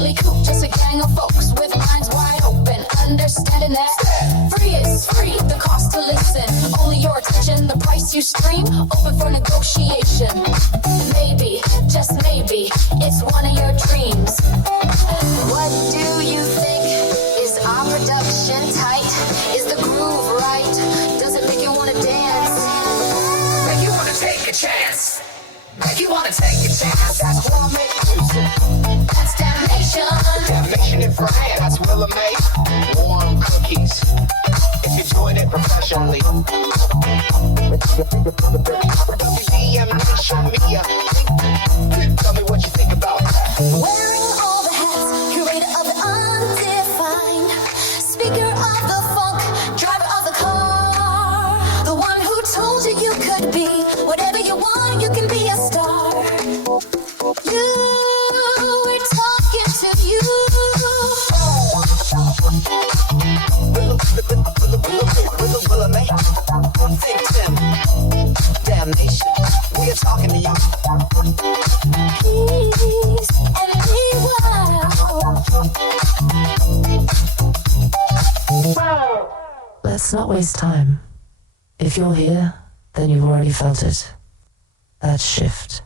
Bentley coupe, just a gang of folks with minds wide open, understanding that free is free, the cost to listen, only your attention, the price you stream, open for negotiation. Maybe, just maybe, it's one of your dreams. What do you think? Is our production tight? Is the groove right? Does it make you wanna dance? Make you wanna take a chance. Make you wanna take a chance. That's gourmet music. That's damnation. Damnation in Fran. That's Willa May. Warm cookies. If you're doing it professionally. WDM Nation Media. Tell me what you think about that. Wearing all the hats, curator of the undefined, speaker of the funk, driver of the car, the one who told you you could be whatever you want, you can be a star. You, we're talking to you. Willa May. ThinkTimm. Damnation. We are talking to you. Peace and be wild. Let's not waste time. If you're here, then you've already felt it. That shift.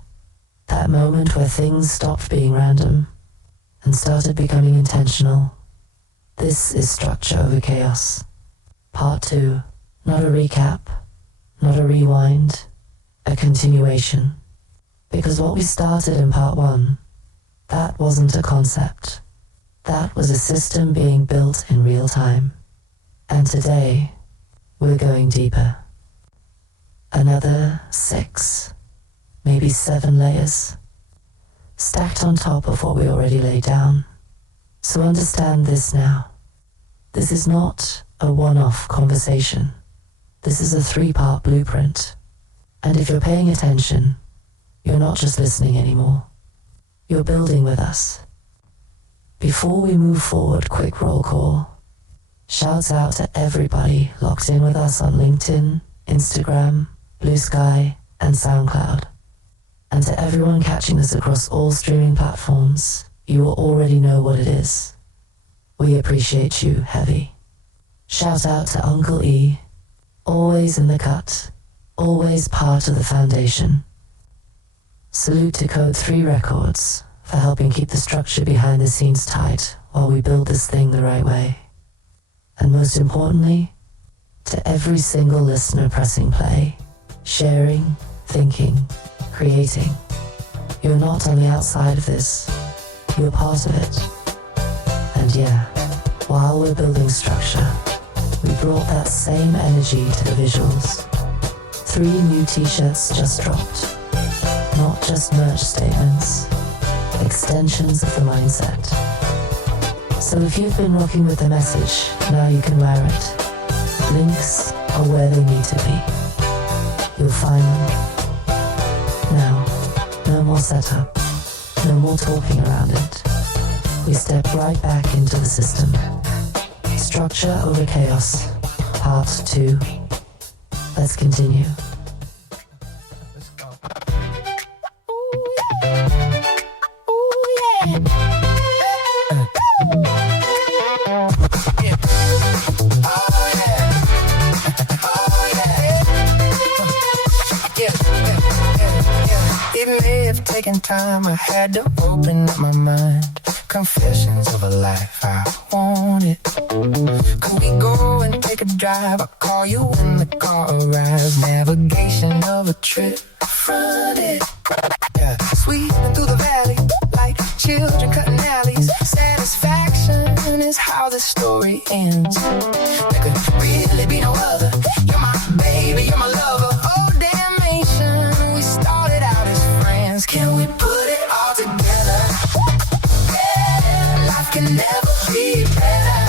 That moment where things stopped being random and started becoming intentional. This is Structure Over Chaos. Part 2. Not a recap, not a rewind, a continuation. Because what we started in Part 1, that wasn't a concept. That was a system being built in real time. And today, we're going deeper. Another 6, maybe 7 layers, stacked on top of what we already laid down. So understand this now. This is not a one-off conversation. This is a 3-part blueprint. And if you're paying attention, you're not just listening anymore. You're building with us. Before we move forward, quick roll call. Shouts out to everybody locked in with us on LinkedIn, Instagram, Blue Sky, and SoundCloud. And to everyone catching us across all streaming platforms, you will already know what it is. We appreciate you heavy. Shout out to Uncle E, always in the cut, always part of the foundation. Salute to Code 3 Records for helping keep the structure behind the scenes tight while we build this thing the right way. And most importantly, to every single listener pressing play, sharing, thinking, creating. You're not on the outside of this, you're part of it. And yeah, while we're building structure, we brought that same energy to the visuals. 3 new t-shirts just dropped. Not just merch statements, extensions of the mindset. So if you've been rocking with the message, now you can wear it. Links are where they need to be. You'll find them. Now, no more setup, no more talking around it. We step right back into the system. Structure Over Chaos, Part 2. Let's continue. It may have taken time, I had to open up my mind. Confessions of a life I wanted. Could we go and take a drive? I'll call you when the car arrives. Navigation of a trip fronted. Yeah. Sweeping through the valley like children cutting alleys. Satisfaction is how the story ends. There could really be no other. You're my baby, you're my lover. Oh, damnation, we started out as friends. Can we put it all together? Yeah, life can never be better.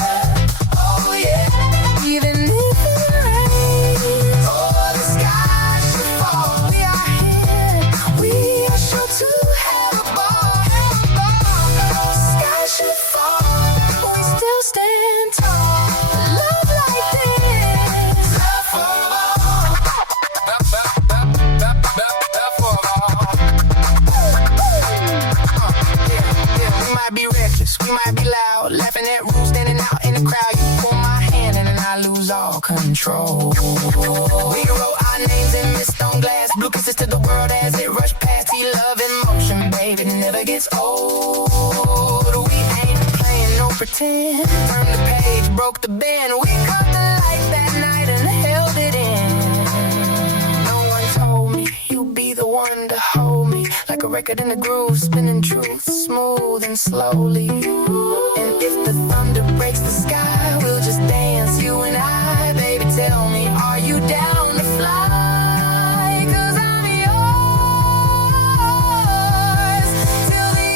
Oh yeah, even if it rains or the sky should fall, we are here. We are sure to have a ball. Sky should fall, we still stand tall. Love like this, love for all. Love for all. Yeah, we might be reckless. We might be loud, laughing at rules, standing out in the crowd. You pull my hand and then I lose all control. We wrote our names in mist on glass, blue kisses to the world as it rushed past. He love in motion, babe, it never gets old. We ain't playing no pretend. Turned the page, broke the bend. We caught the light that night and held it in. No one told me you'd be the one to hold me, like a record in the groove, spinning truth smooth and slowly. And if the thunder breaks the sky, we'll just dance, you and I. Baby, tell me, are you down to fly? 'Cause I'm yours till the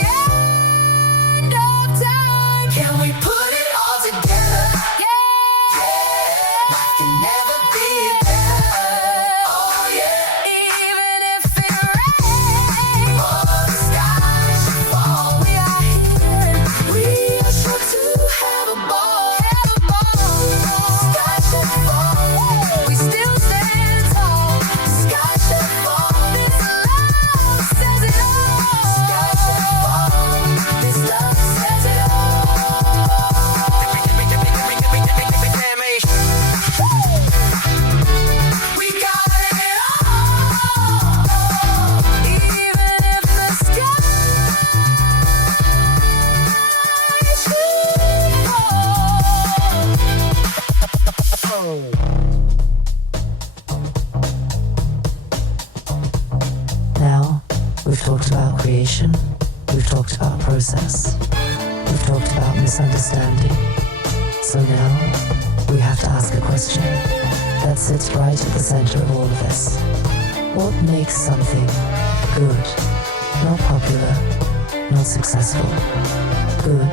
end of time. Can we put it all together? Yeah, life can never be better. Oh yeah, even if it rains or the sky should fall, we are here and we are sure to have a ball. Sky should fall, we still stand tall. Sky should fall, this love says it all. Sky should fall, this love says it all. We got it all, even if the sky should fall. Now, we've talked about creation, we've talked about process, we've talked about misunderstanding. So now, we have to ask a question that sits right at the center of all of this. What makes something good? Not popular, not successful. Good.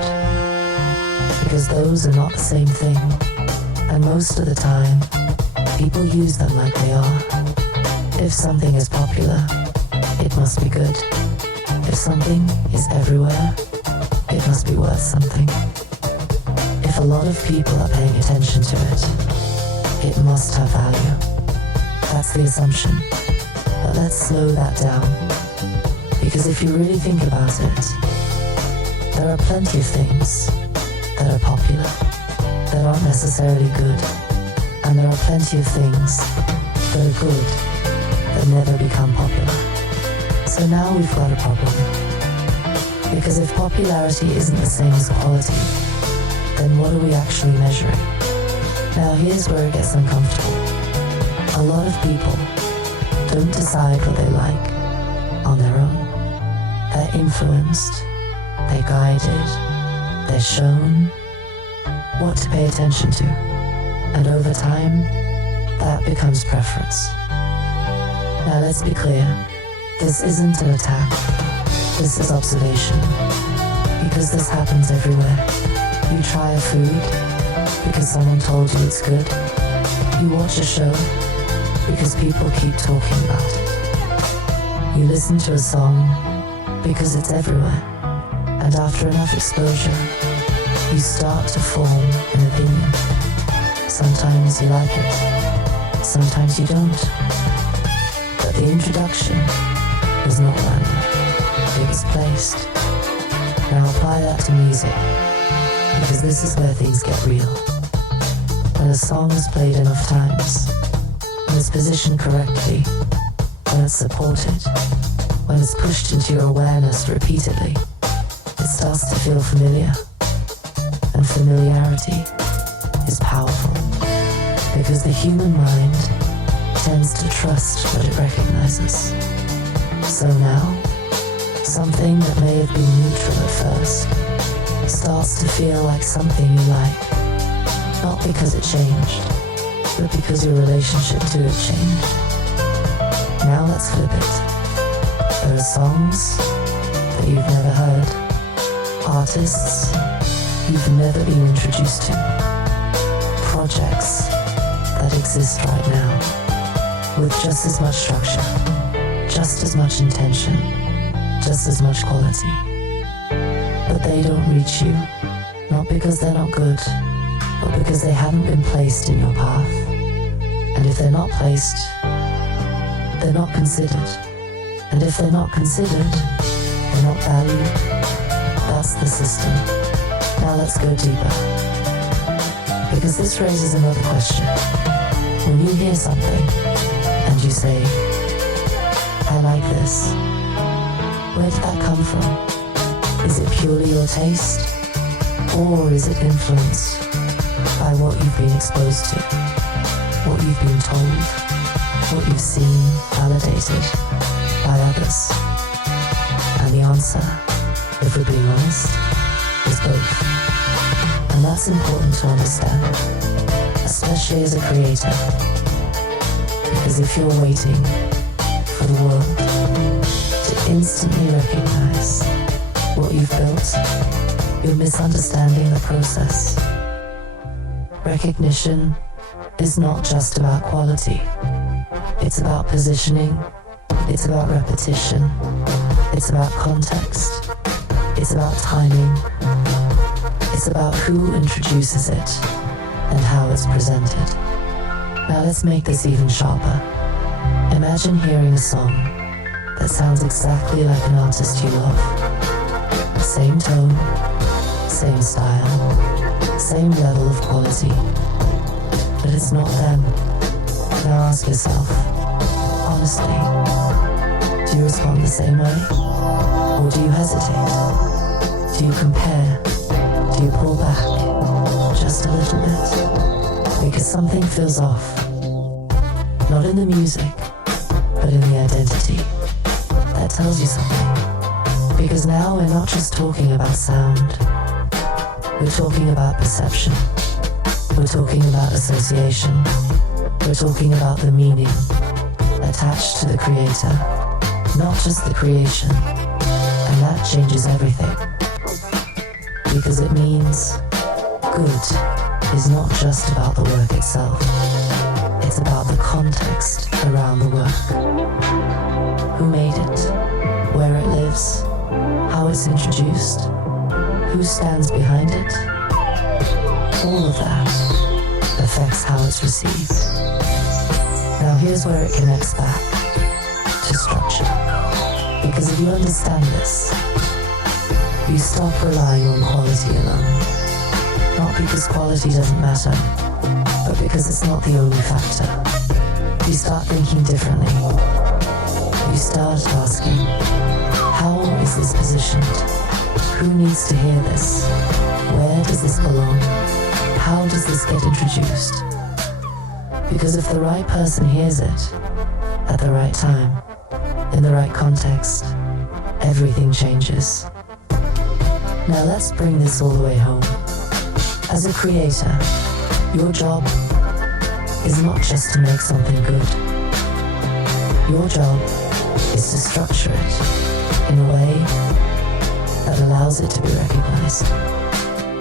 Because those are not the same thing. And most of the time, people use them like they are. If something is popular, it must be good. If something is everywhere, it must be worth something. If a lot of people are paying attention to it, it must have value. That's the assumption. But let's slow that down. Because if you really think about it, there are plenty of things that are popular that aren't necessarily good. And there are plenty of things that are good that never become popular. So now we've got a problem. Because if popularity isn't the same as quality, then what are we actually measuring? Now here's where it gets uncomfortable. A lot of people don't decide what they like on their own. They're influenced, they're guided, they're shown what to pay attention to. And over time, that becomes preference. Now let's be clear, this isn't an attack, this is observation. Because this happens everywhere. You try a food because someone told you it's good. You watch a show because people keep talking about it. You listen to a song because it's everywhere. And after enough exposure, you start to form an opinion. Sometimes you like it, sometimes you don't. But the introduction was not random, it was placed. Now apply that to music, because this is where things get real. When a song is played enough times, when it's positioned correctly, when it's supported, when it's pushed into your awareness repeatedly, it starts to feel familiar. And familiarity is powerful, because the human mind tends to trust what it recognizes. So now, something that may have been neutral at first starts to feel like something you like, not because it changed, but because your relationship to it changed. Now let's flip it. There are songs that you've never heard, artists you've never been introduced to, projects that exist right now, with just as much structure, just as much intention, just as much quality. But they don't reach you, not because they're not good, but because they haven't been placed in your path. And if they're not placed, they're not considered. And if they're not considered, they're not valued. That's the system. Now let's go deeper. Because this raises another question. When you hear something and you say, I like this, where did that come from? Is it purely your taste? Or is it influenced by what you've been exposed to, what you've been told, what you've seen validated by others? And the answer, if we're being honest, is both. And that's important to understand, especially as a creator. Because if you're waiting for the world to instantly recognize what you've built, you're misunderstanding the process. Recognition is not just about quality. It's about positioning. It's about repetition. It's about context. It's about timing. It's about who introduces it and how it's presented. Now let's make this even sharper. Imagine hearing a song that sounds exactly like an artist you love. Same tone, same style, same level of quality. But it's not them. Now ask yourself, honestly, do you respond the same way? Or do you hesitate? Do you compare? Do you pull back just a little bit? Because something feels off. Not in the music, but in the identity. That tells you something. Because now we're not just talking about sound. We're talking about perception. We're talking about association. We're talking about the meaning attached to the creator, not just the creation. And that changes everything. Because it means good is not just about the work itself. It's about the context around the work. Who made it? Where it lives? How it's introduced? Who stands behind it? All of that affects how it's received. Now here's where it connects back to structure. Because if you understand this, you stop relying on quality alone. Not because quality doesn't matter, but because it's not the only factor. You start thinking differently. You start asking, how is this positioned? Who needs to hear this? Where does this belong? How does this get introduced? Because if the right person hears it at the right time, in the right context, everything changes. Now let's bring this all the way home. As a creator, your job is not just to make something good. Your job is to structure it in a way that allows it to be recognized.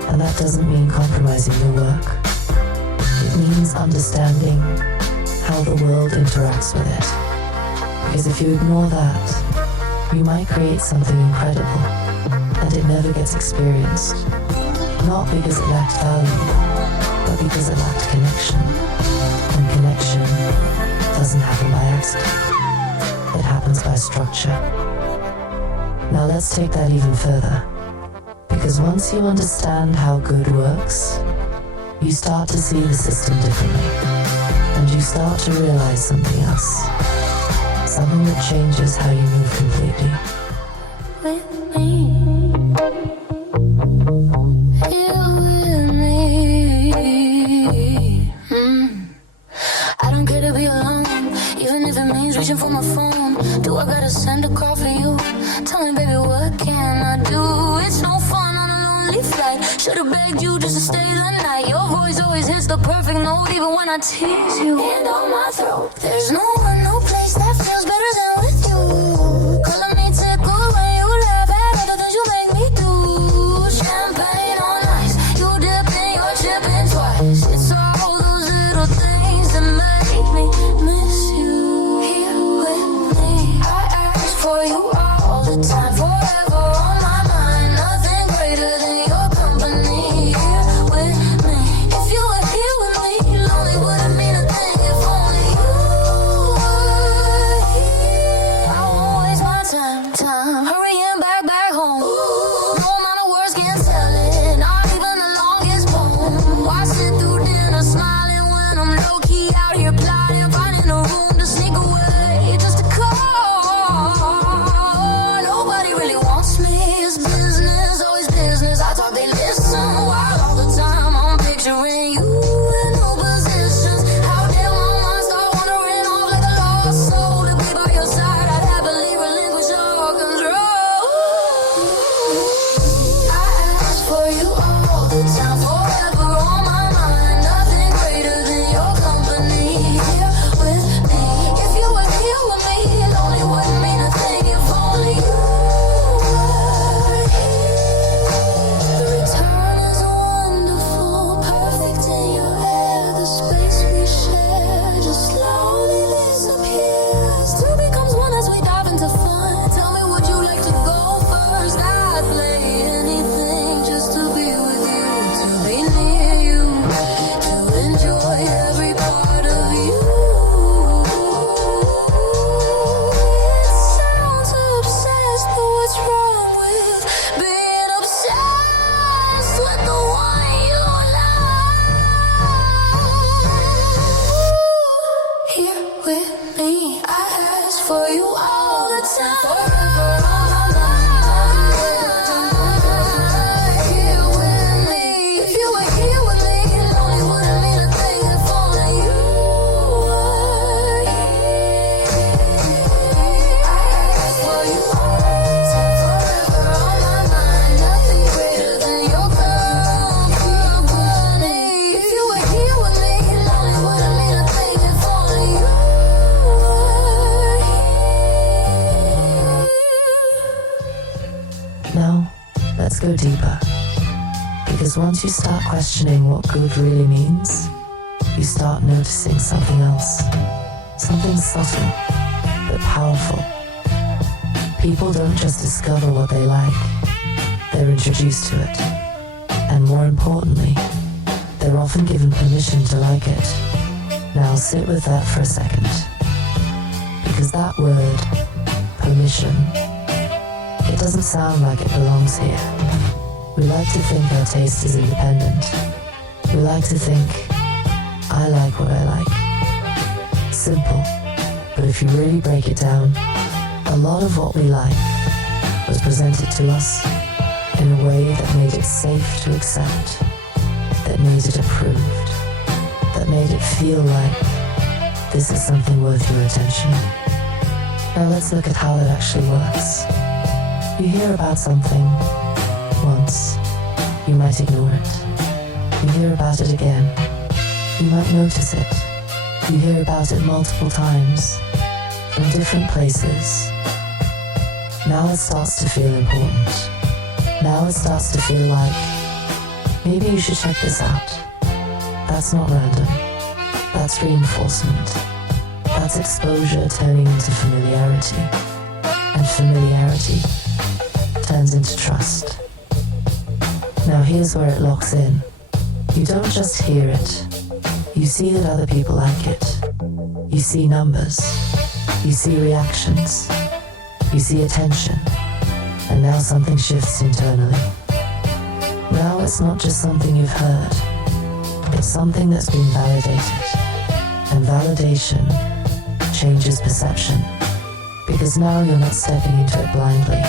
And that doesn't mean compromising your work. It means understanding how the world interacts with it. Because if you ignore that, you might create something incredible and it never gets experienced. Not because it lacked value, but because it lacked connection. And connection doesn't happen by accident. It happens by structure. Now let's take that even further. Because once you understand how good works, you start to see the system differently. And you start to realize something else. Something that changes how you move completely. With me. You with me. I don't care to be alone, even if it means reaching for my phone. Do I gotta send a call for you? Tell me, baby, what can I do? It's no fun on a lonely flight. Should've begged you just to stay the night. Your voice always hits the perfect note, even when I tease you. Hand on my throat. There's no one, no place that feels better than with you. Color me tickle when you laugh at all the things you make me do. Champagne on ice, you dip in your chipping twice. It's all those little things that make me miss you. Here with me, I ask for you all the time, forever on my mind. Nothing greater than your company. Here with me, if you were here with me, lonely wouldn't mean a thing if only you were here. I Because once you start questioning what good really means, you start noticing something else. Something subtle, but powerful. People don't just discover what they like, they're introduced to it. And more importantly, they're often given permission to like it. Now sit with that for a second. Because that word, permission, it doesn't sound like it belongs here. We like to think our taste is independent. We like to think, I like what I like. Simple, but if you really break it down, a lot of what we like was presented to us in a way that made it safe to accept, that made it approved, that made it feel like this is something worth your attention. Now let's look at how that actually works. You hear about something once, you might ignore it. You hear about it again, you might notice it. You hear about it multiple times, from different places. Now it starts to feel important. Now it starts to feel like, maybe you should check this out. That's not random. That's reinforcement. That's exposure turning into familiarity. And familiarity turns into trust. Now here's where it locks in. You don't just hear it. You see that other people like it. You see numbers. You see reactions. You see attention. And now something shifts internally. Now it's not just something you've heard. It's something that's been validated. And validation changes perception. Because now you're not stepping into it blindly.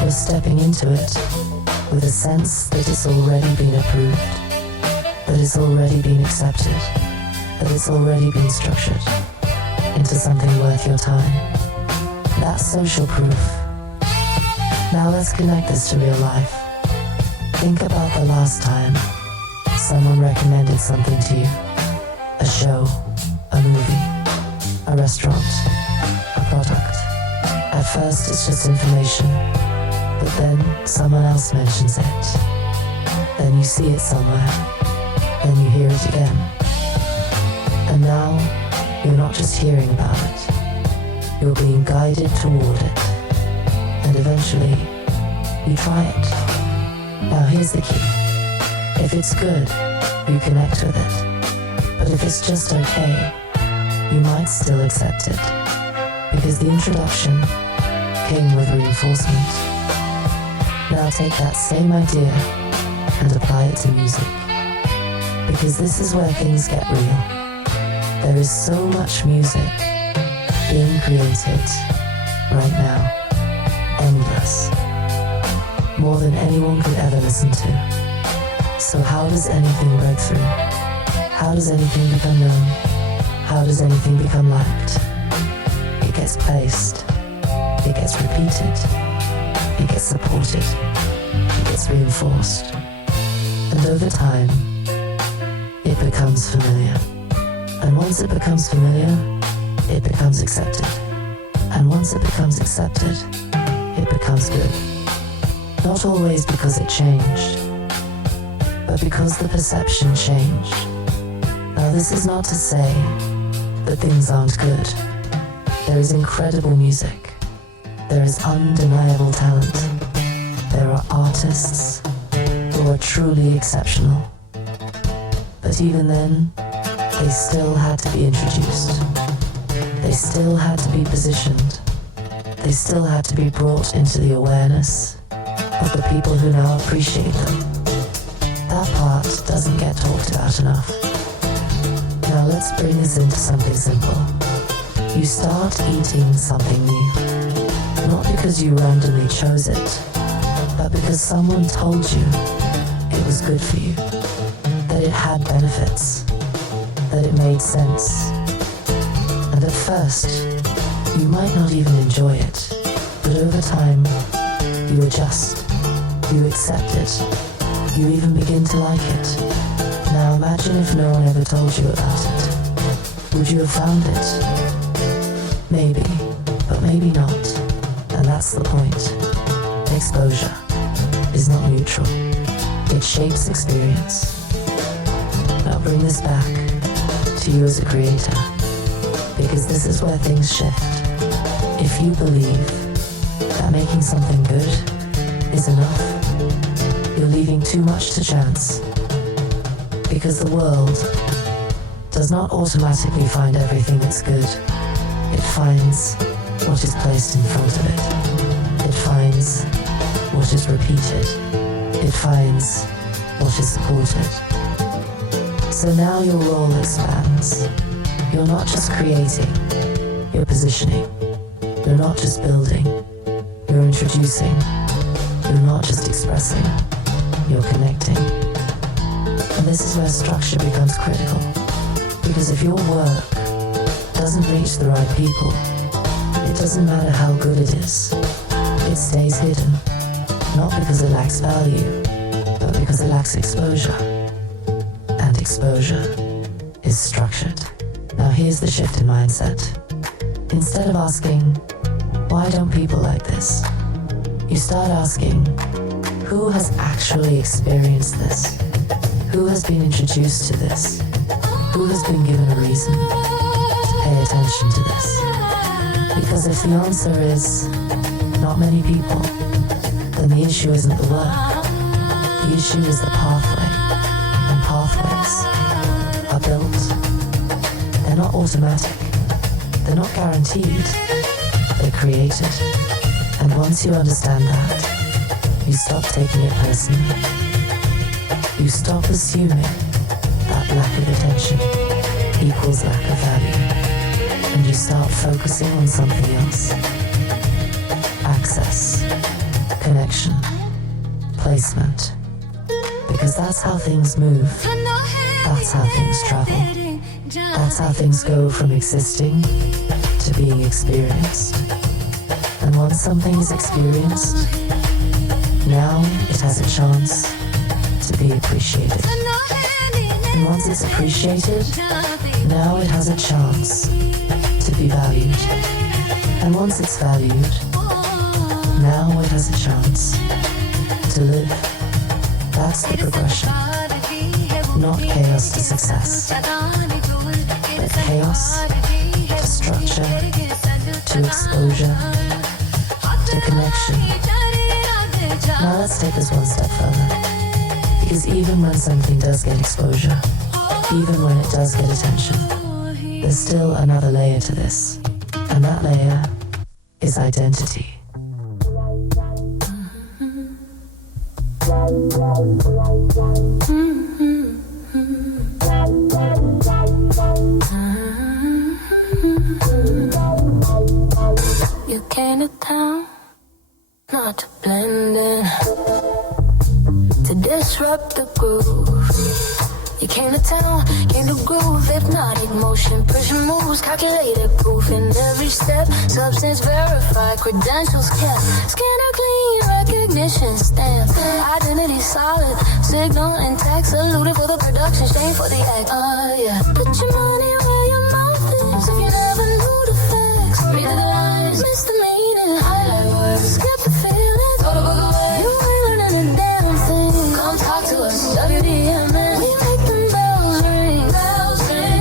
You're stepping into it with a sense that it's already been approved, that it's already been accepted, that it's already been structured into something worth your time. That's social proof. Now let's connect this to real life. Think about the last time someone recommended something to you. A show, a movie, a restaurant, a product. At first it's just information, but then someone else mentions it. Then you see it somewhere, then you hear it again. And now you're not just hearing about it, you're being guided toward it. And eventually, you try it. Now here's the key. If it's good, you connect with it. But if it's just okay, you might still accept it. Because the introduction came with reinforcement. Now take that same idea and apply it to music. Because this is where things get real. There is so much music being created right now. Endless. More than anyone could ever listen to. So how does anything break through? How does anything become known? How does anything become liked? It gets placed. It gets repeated. It gets supported. It gets reinforced. And over time, it becomes familiar. And once it becomes familiar, it becomes accepted. And once it becomes accepted, it becomes good. Not always because it changed, but because the perception changed. Now this is not to say that things aren't good. There is incredible music. There is undeniable talent. There are artists who are truly exceptional. But even then, they still had to be introduced. They still had to be positioned. They still had to be brought into the awareness of the people who now appreciate them. That part doesn't get talked about enough. Now let's bring this into something simple. You start eating something new. Not because you randomly chose it, but because someone told you it was good for you, that it had benefits, that it made sense. And at first, you might not even enjoy it, but over time, you adjust, you accept it, you even begin to like it. Now imagine if no one ever told you about it. Would you have found it? Maybe, but maybe not. And that's the point. Exposure is not neutral. It shapes experience. Now bring this back to you as a creator, because this is where things shift. If you believe that making something good is enough, you're leaving too much to chance, because the world does not automatically find everything that's good. It finds what is placed in front of it. It finds what is repeated. It finds what is supported. So now your role expands. You're not just creating, you're positioning. You're not just building, you're introducing. You're not just expressing, you're connecting. And this is where structure becomes critical. Because if your work doesn't reach the right people, it doesn't matter how good it is. It stays hidden, not because it lacks value, but because it lacks exposure. And exposure is structured. Now here's the shift in mindset. Instead of asking, why don't people like this? You start asking, who has actually experienced this? Who has been introduced to this? Who has been given a reason to pay attention to this? Because if the answer is not many people, then the issue isn't the work. The issue is the pathway. And pathways are built. They're not automatic. They're not guaranteed. They're created. And once you understand that, you stop taking it personally. You stop assuming that lack of attention equals lack of value. And you start focusing on something else. Access, connection, placement. Because that's how things move. That's how things travel. That's how things go from existing to being experienced. And once something is experienced, now it has a chance to be appreciated. And once it's appreciated, now it has a chance to be valued. And once it's valued, now it has a chance to live. That's the progression. Not chaos to success, but chaos to structure, to exposure, to connection. Now let's take this one step further. Because even when something does get exposure, even when it does get attention, there's still another layer to this. And that layer is identity. You came to town, not to blend in, to disrupt the groove. You came to town, came to groove, hypnotic motion, pushing moves, calculated proof in every step. Substance verified, credentials kept, scanner clean, recognition stamp. Identity solid, signal intact, saluted for the production, shame for the act. Yeah. Put your money where your mouth is. If you never knew the facts, read the lines, miss the meaning, highlight words, skip the feelings, throw the book away. You ain't learning a damn thing. Come talk to us, WDM, man. We make them bells ring,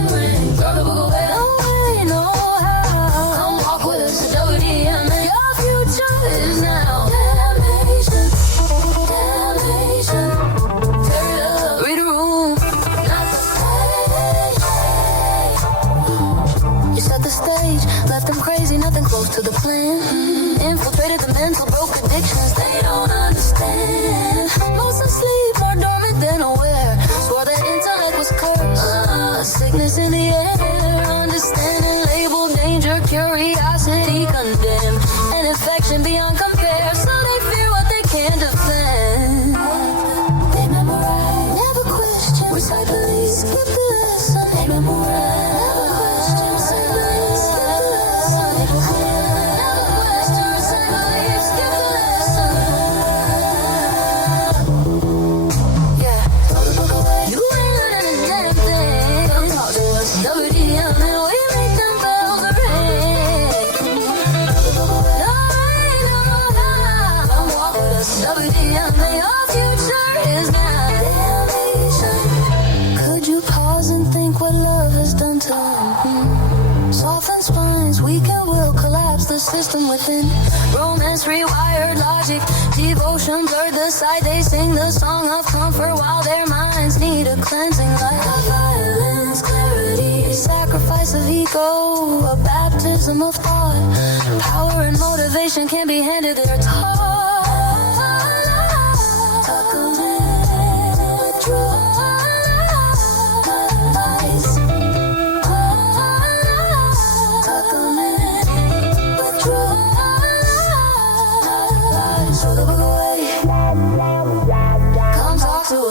ring. Throw the book away, no way, no how. Come walk with us, WDM, man. Your future is now. Damnation. Tear it up, read the room, not the stage. You set the stage, left them crazy, nothing close to the plan. Infiltrated the mental, broke addictions they don't understand. Most asleep, more dormant than aware. Swore that intellect was cursed. Sickness in the air, understanding, labeled danger, curiosity condemned. An infection beyond compare, so they fear what they can't defend. They memorize, never question, recite the least, skip the lesson. They memorize, never question, recite the least, skip the lesson. They memorize, never question, recite the least, skip the lesson. Yeah, throw the book away. You ain't learning a damn thing. Come talk to us, WDM, and we make them bells ring. Throw the book away. No way, no how. Come walk with us, WDM, and your future is now. and think what love has done to them. Soften spines, weaken will, collapse the system within. Romance rewired logic, devotion blurred the sight. They sing the song of comfort while their minds need a cleansing like violence, clarity, sacrifice of ego, a baptism of thought. Power and motivation can be handed, they're taught.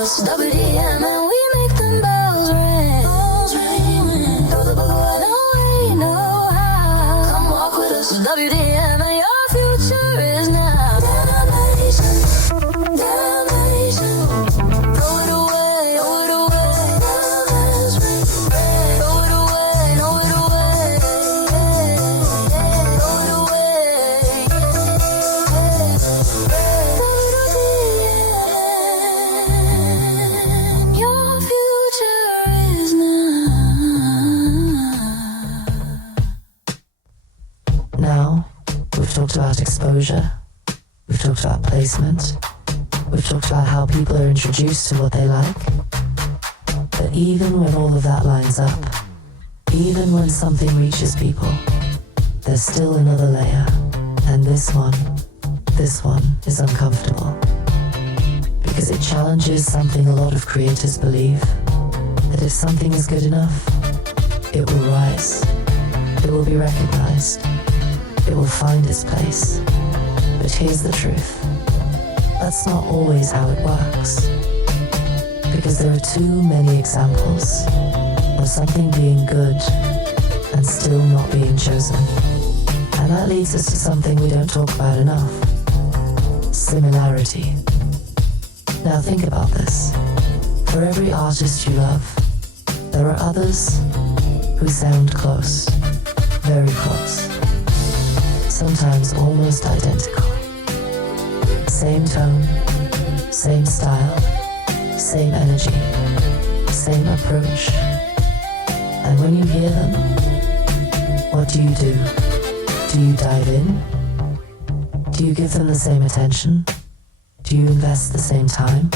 WDM and we make them bells ring. Throw the book away, no way, no how. Come walk with us, WDM, and your future is now. Damnation, damnation. Throw it away, throw it away. Bells ring. Throw it away, throw it away. Throw it away. Your future is now. Now, we've talked about exposure, we've talked about placement, we've talked about how people are introduced to what they like. But even when all of that lines up, even when something reaches people, there's still another layer, and this one is uncomfortable. Because it challenges something a lot of creators believe, that if something is good enough, it will rise, it will be recognized, it will find its place. But here's the truth, that's not always how it works. Because there are too many examples of something being good and still not being chosen. And that leads us to something we don't talk about enough: similarity. Now think about this. For every artist you love, there are others who sound close, very close. Sometimes almost identical. Same tone, same style, same energy, same approach. And when you hear them, what do? Do you dive in? Do you give them the same attention? Do you invest the same time?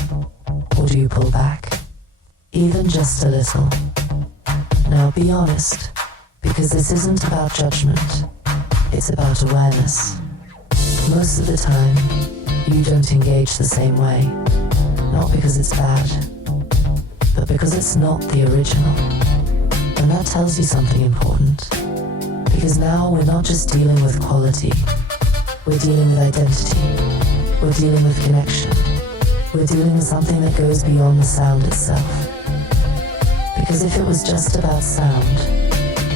Or do you pull back? Even just a little. Now be honest, because this isn't about judgment, it's about awareness. Most of the time, you don't engage the same way, not because it's bad, but because it's not the original. And that tells you something important, because now we're not just dealing with quality, we're dealing with identity, we're dealing with connection, we're dealing with something that goes beyond the sound itself. Because if it was just about sound,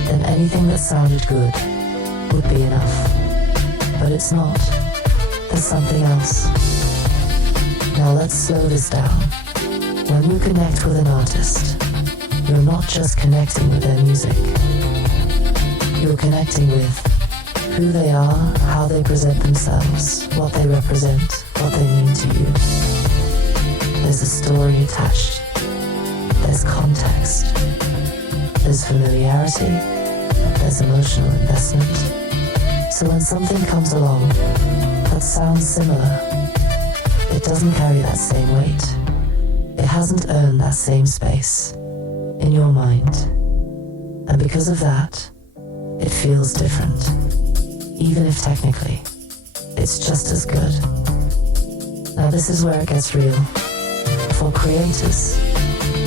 then anything that sounded good would be enough. But it's not. There's something else. Now let's slow this down. When you connect with an artist, you're not just connecting with their music. You're connecting with who they are, how they present themselves, what they represent, what they mean to you. There's a story attached. There's context. There's familiarity. There's emotional investment. So when something comes along that sounds similar, it doesn't carry that same weight. It hasn't earned that same space in your mind. And because of that, it feels different. Even if technically, it's just as good. Now this is where it gets real. For creators,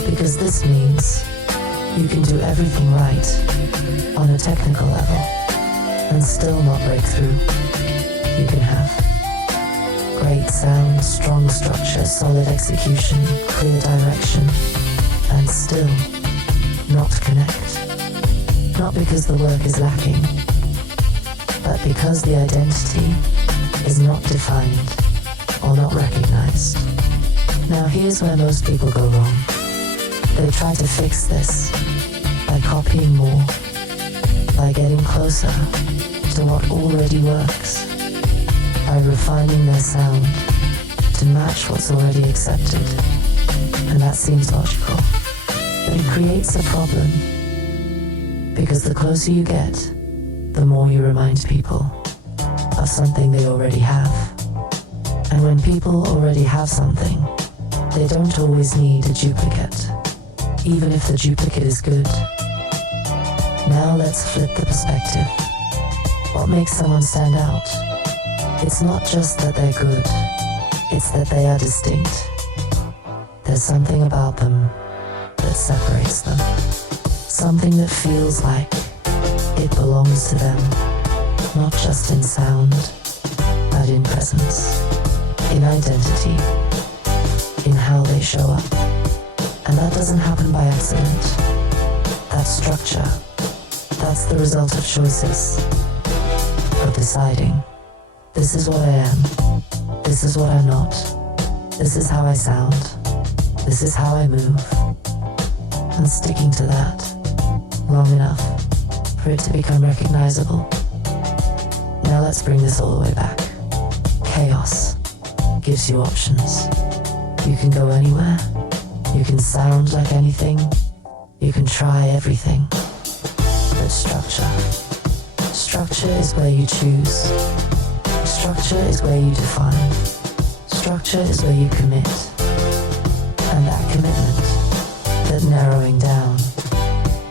because this means you can do everything right on a technical level and still not break through. You can have great sound, strong structure, solid execution, clear direction, and still not connect. Not because the work is lacking, but because the identity is not defined or not recognized. Now here's where most people go wrong. They try to fix this by copying more, by getting closer to what already works, by refining their sound to match what's already accepted. And that seems logical. But it creates a problem. Because the closer you get, the more you remind people of something they already have. And when people already have something, they don't always need a duplicate, even if the duplicate is good. Now let's flip the perspective. What makes someone stand out? It's not just that they're good, it's that they are distinct. There's something about them that separates them. Something that feels like it belongs to them, not just in sound, but in presence, in identity, in how they show up. And that doesn't happen by accident. That's structure. That's the result of choices, of deciding, this is what I am, this is what I'm not, this is how I sound, this is how I move, and sticking to that long enough for it to become recognizable. Now let's bring this all the way back. Chaos gives you options. You can go anywhere, you can sound like anything, you can try everything. But structure is where you choose. Structure is where you define. Structure is where you commit. And that commitment, that narrowing down,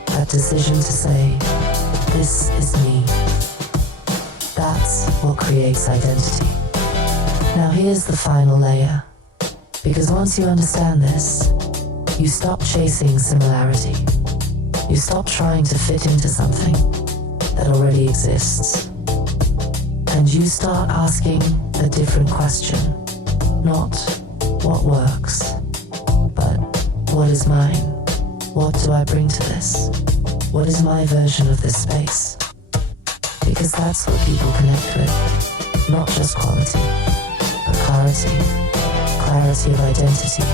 that decision to say, this is me, that's what creates identity. Now here's the final layer. Because once you understand this, you stop chasing similarity. You stop trying to fit into something that already exists. And you start asking a different question. Not what works, but what is mine? What do I bring to this? What is my version of this space? Because that's what people connect with. Not just quality, but clarity. Clarity of identity.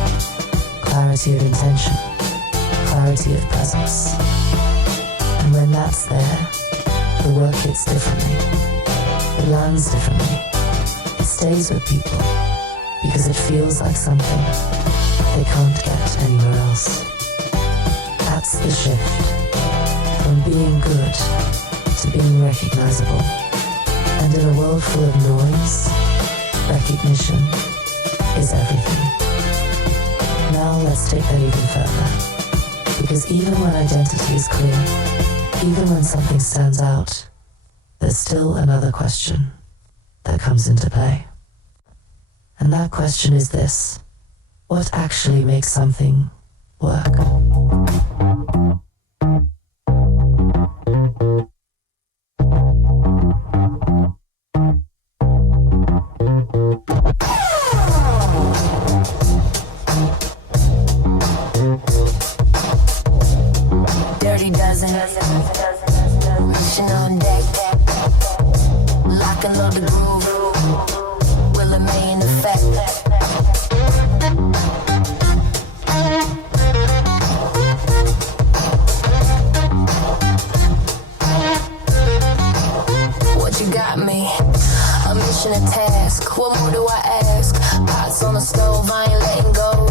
Clarity of intention. Clarity of presence. And when that's there, the work hits differently. It lands differently. It stays with people because it feels like something they can't get anywhere else. That's the shift from being good to being recognizable. And in a world full of noise, recognition is everything. Now let's take that even further. Because even when identity is clear, even when something stands out, there's still another question that comes into play. And that question is this: what actually makes something work? Dirty dozen, mission on deck, lock and load the groove, Willa May in effect. What you got me? A mission, a task. What more do I ask? Pots on the stove, I ain't letting go.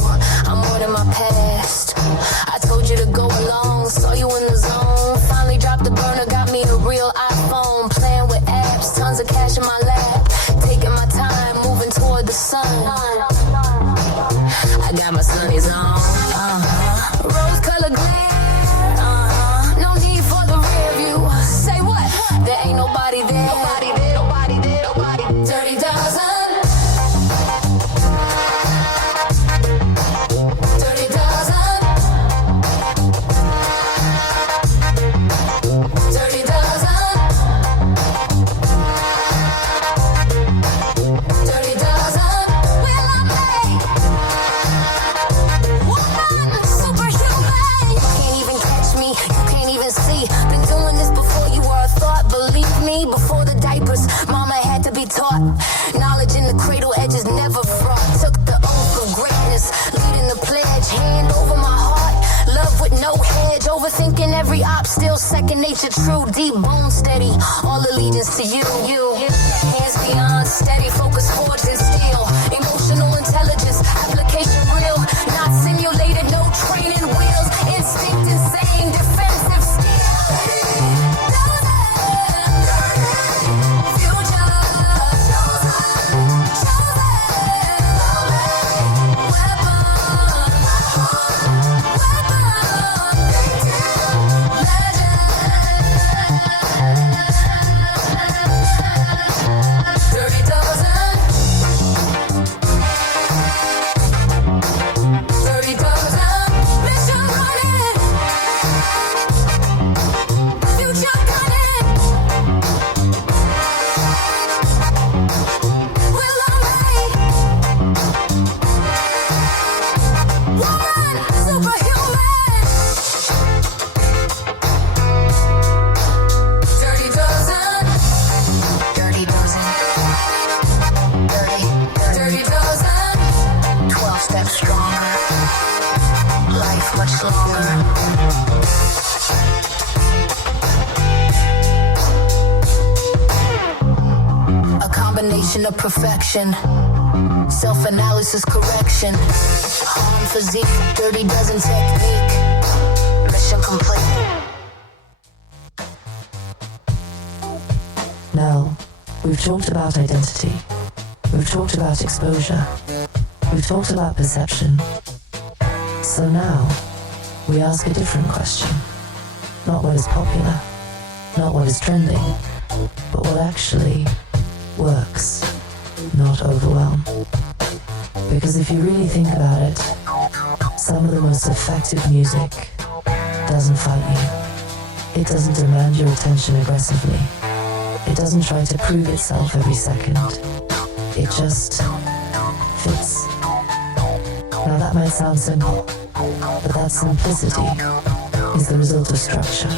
I'm more than my past. I told you to go along, saw you in the zone. Finally dropped the burner, got me a real iPhone. Playing with apps, tons of cash in my lap. Taking my time, moving toward the sun. I got my sunnies on. Rose-colored glare. No need for the rear view. Say what? There ain't nobody there. Nobody there, nobody there, nobody. Dirty dozen. Dirty dozen. Dirty dozen. Dirty dozen. Willa May. Woman, superhuman. You can't even catch me. You can't even see. Been doing this before you were a thought. Believe me, before the diapers, mama had to be taught. Knowledge in the cradle, edges never fraught. Took the oath of greatness, leading the pledge. Hand over my heart, love with no hedge. Overthinking every op, still second nature true. Deep bone steady, all allegiance to you. Hands beyond steady, focus forged in steel. Emotional intelligence, application real. Not simulated, no training wheels. Instinct life much longer. A combination of perfection, self-analysis, correction, harm, physique, dirty dozen technique, mission complete. Now, we've talked about identity. We've talked about exposure. We've talked about perception. So now, we ask a different question. Not what is popular, not what is trending, but what actually works, not overwhelm. Because if you really think about it, some of the most effective music doesn't fight you. It doesn't demand your attention aggressively. It doesn't try to prove itself every second. It just fits. Now that might sound simple, but that simplicity is the result of structure.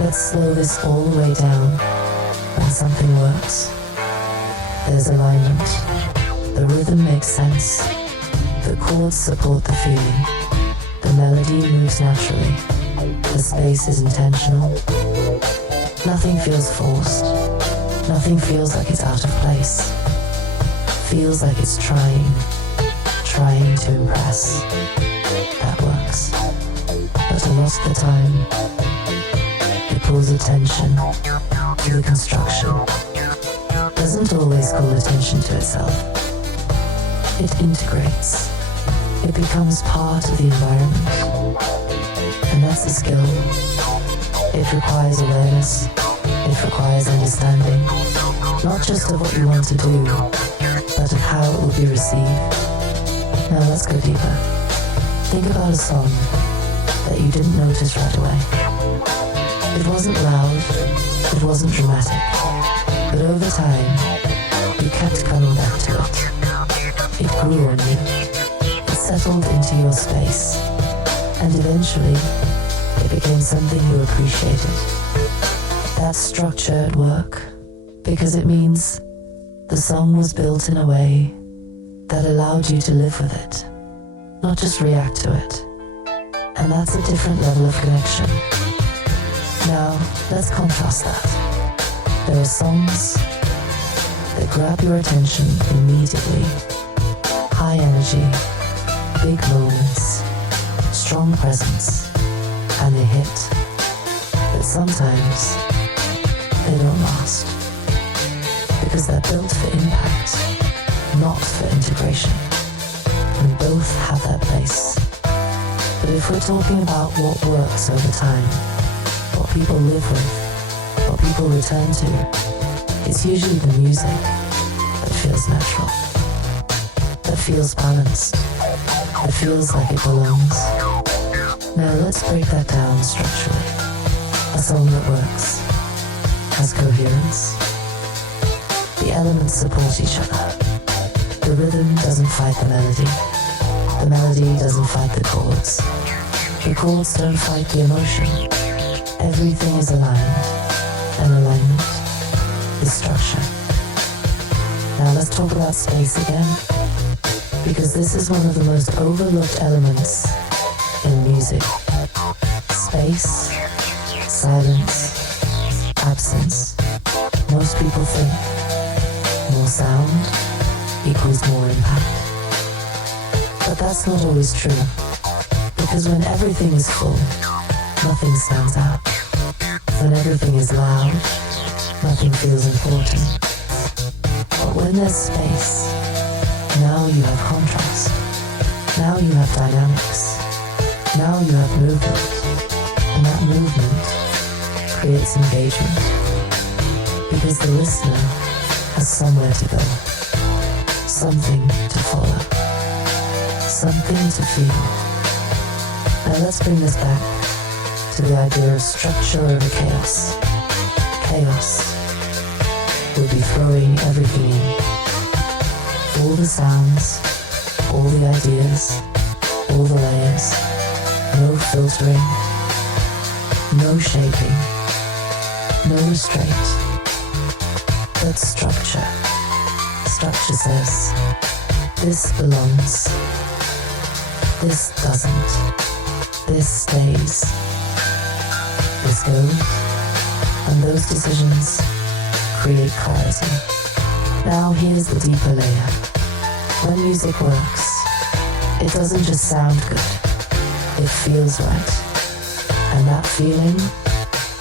Let's slow this all the way down. When something works, there's alignment. The rhythm makes sense. The chords support the feeling. The melody moves naturally. The space is intentional. Nothing feels forced. Nothing feels like it's out of place. Feels like it's trying to impress. That works. But a lot of the time, it pulls attention to the construction. Doesn't always call attention to itself. It integrates. It becomes part of the environment. And that's a skill. It requires awareness. It requires understanding. Not just of what you want to do, but of how it will be received. Now let's go deeper. Think about a song that you didn't notice right away. It wasn't loud, it wasn't dramatic, but over time, you kept coming back to it. It grew on you. It settled into your space. And eventually, it became something you appreciated. That's structure at work, because it means the song was built in a way that allowed you to live with it, not just react to it. And that's a different level of connection. Now, let's contrast that. There are songs that grab your attention immediately. High energy, big moments, strong presence, and they hit. But sometimes, they don't last. Because they're built for impact, not for integration. And both have that place. But if we're talking about what works over time, what people live with, what people return to, it's usually the music that feels natural, that feels balanced, that feels like it belongs. Now let's break that down structurally. A song that works has coherence. The elements support each other. The rhythm doesn't fight the melody. The melody doesn't fight the chords. The chords don't fight the emotion. Everything is aligned, and alignment is structure. Now let's talk about space again, because this is one of the most overlooked elements in music. Space, silence, absence. Most people think more sound equals more impact. But that's not always true, because when everything is full, nothing stands out. When everything is loud, nothing feels important. But when there's space, now you have contrast. Now you have dynamics. Now you have movement. And that movement creates engagement. Because the listener has somewhere to go. Something to follow. Something to feel. Now let's bring this back to the idea of structure over chaos. Chaos would be throwing everything in. All the sounds, all the ideas, all the layers, no filtering, no shaping, no restraint, but structure. Structure says, this belongs. This doesn't. This stays. This goes. And those decisions create clarity. Now here's the deeper layer. When music works, it doesn't just sound good. It feels right. And that feeling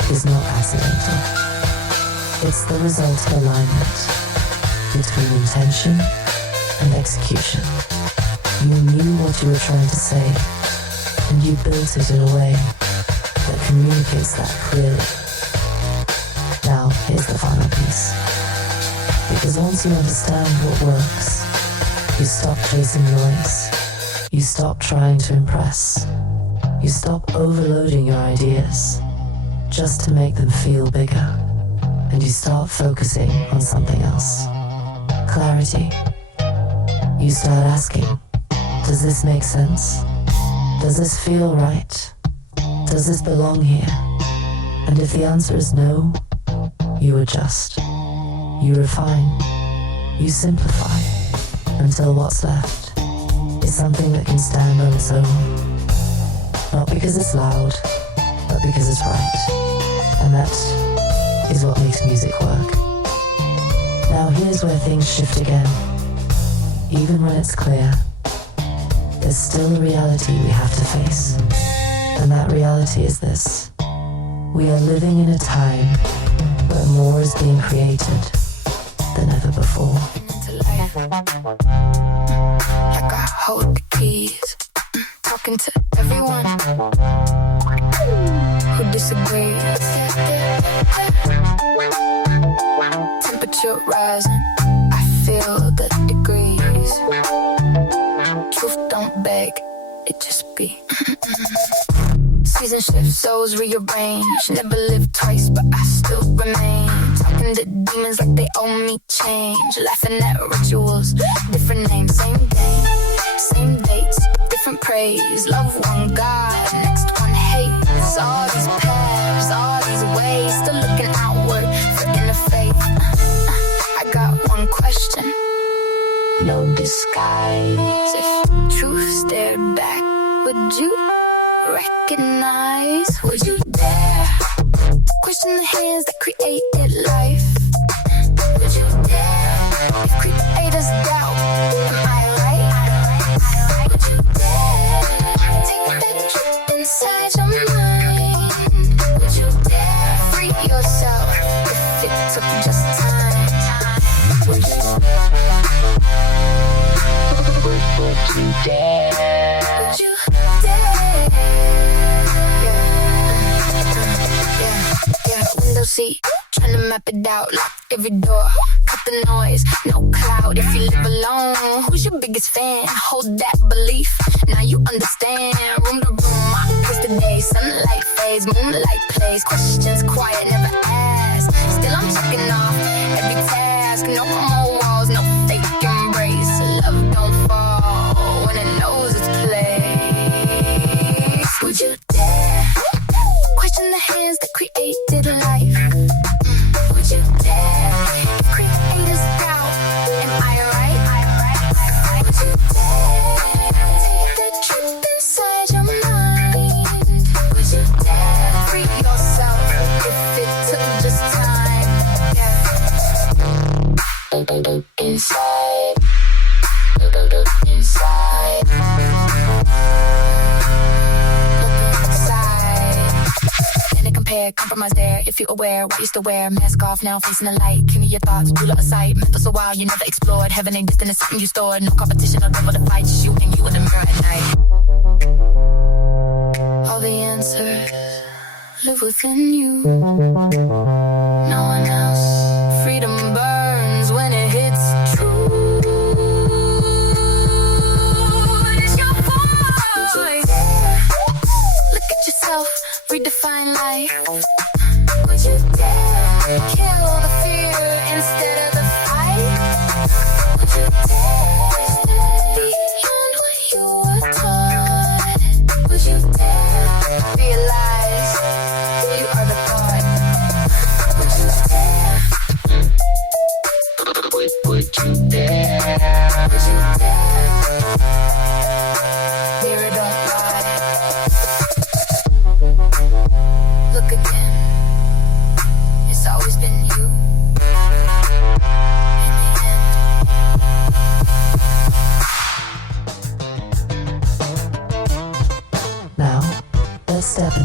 is not accidental. It's the result of alignment between intention and execution. You knew what you were trying to say, and you built it in a way that communicates that clearly. Now, here's the final piece. Because once you understand what works, you stop chasing noise. You stop trying to impress. You stop overloading your ideas just to make them feel bigger. And you start focusing on something else. Clarity. You start asking, does this make sense? Does this feel right? Does this belong here? And if the answer is no, you adjust. You refine. You simplify until what's left is something that can stand on its own. Not because it's loud, but because it's right. And that is what makes music work. Now here's where things shift again. Even when it's clear, there's still a reality we have to face. And that reality is this. We are living in a time where more is being created than ever before. Like I hold the keys, talking to everyone who disagrees. Temperature rising, I feel the degrees. Truth don't beg, it just be. Season shift, souls rearrange. Never lived twice, but I still remain. Talking to demons like they owe me change. Laughing at rituals, different names, same game, same dates, different praise. Love one God, next one hates. All these paths, all these ways, still looking outward for inner faith. I got one question, no disguise. If truth stared back, would you recognize? Would you dare question the hands that created life? Would you dare if creators doubt? Am I right? Would you dare take that trip inside your mind? Would you dare free yourself if it took just time? Would you dare? Would you window seat, trying to map it out, lock every door, cut the noise, no cloud. If you live alone, who's your biggest fan? Hold that belief, now you understand. Room to room, I kiss the day, sunlight fades, moonlight plays, questions quiet, never asked. Still I'm checking off every task, no more walls, no fake embrace. Love don't fall when it knows its place. Would you dare question the hands that created life? Would you dare if creators doubt? Am I right? Would you dare take the trip inside your mind? Would you dare free yourself if it took just time? Inside, inside. Compromise there, if you're aware, what used to wear, mask off, now facing the light. Give me your thoughts, ruler aside, meant for so while, you never explored. Heaven ain't distant, it's something you stored. No competition, no devil to fight, just you and you in the mirror at night. All the answers live within you. No one else. Freedom burns when it hits true. It's your voice. Look at yourself, redefine life. Would you dare kill the fear instead of the fight? Would you dare step beyond what you were taught? Would you dare realize you are the thought? Would you dare? Would you dare? Would you dare? Mirror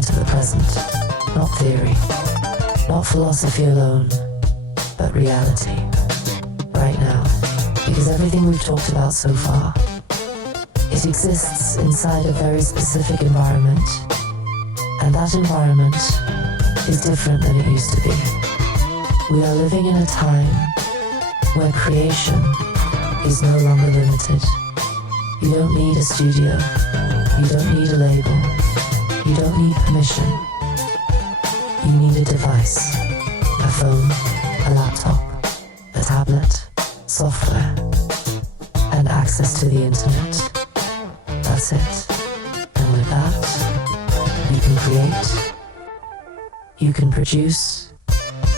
into the present. Not theory, not philosophy alone, but reality. Right now. Because everything we've talked about so far, it exists inside a very specific environment. And that environment is different than it used to be. We are living in a time where creation is no longer limited. You don't need a studio. You don't need a label. You don't need permission. You need a device, a phone, a laptop, a tablet, software, and access to the internet. That's it. And with that, you can create, you can produce,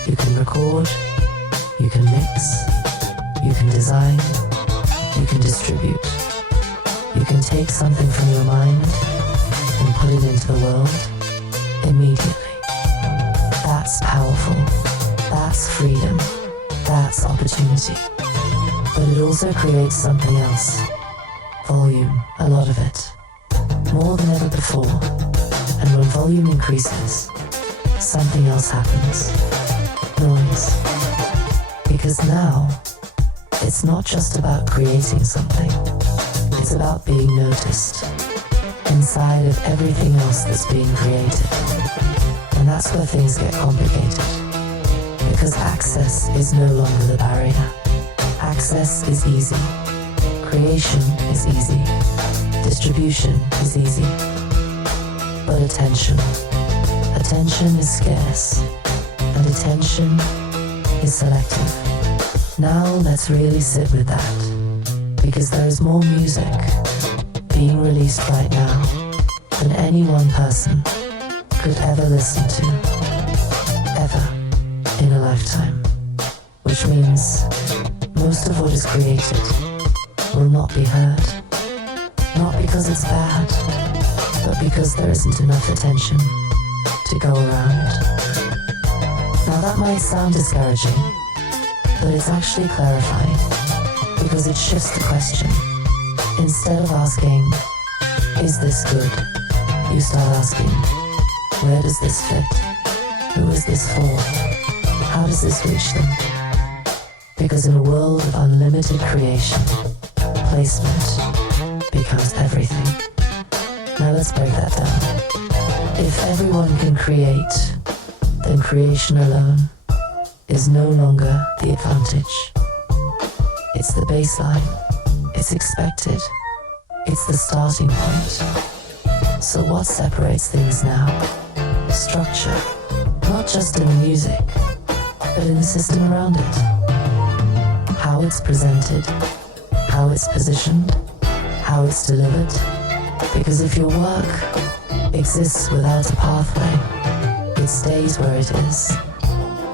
you can record, you can mix, you can design, you can distribute. You can take something from your mind and put it into the world immediately. That's powerful. That's freedom. That's opportunity. But it also creates something else. Volume, a lot of it. More than ever before. And when volume increases, something else happens. Noise. Because now, it's not just about creating something. It's about being noticed inside of everything else that's being created. And that's where things get complicated. Because access is no longer the barrier. Access is easy. Creation is easy. Distribution is easy. But attention is scarce. And attention is selective. Now let's really sit with that. Because there is more music being released right now than any one person could ever listen to, ever, in a lifetime. Which means most of what is created will not be heard. Not because it's bad, but because there isn't enough attention to go around. Now that might sound discouraging, but it's actually clarifying. Because it shifts the question. Instead of asking, is this good? You start asking, where does this fit? Who is this for? How does this reach them? Because in a world of unlimited creation, placement becomes everything. Now let's break that down. If everyone can create, then creation alone is no longer the advantage. It's the baseline. It's expected. It's the starting point. So what separates things now? Structure. Not just in the music, but in the system around it. How it's presented, how it's positioned, how it's delivered. Because if your work exists without a pathway, it stays where it is.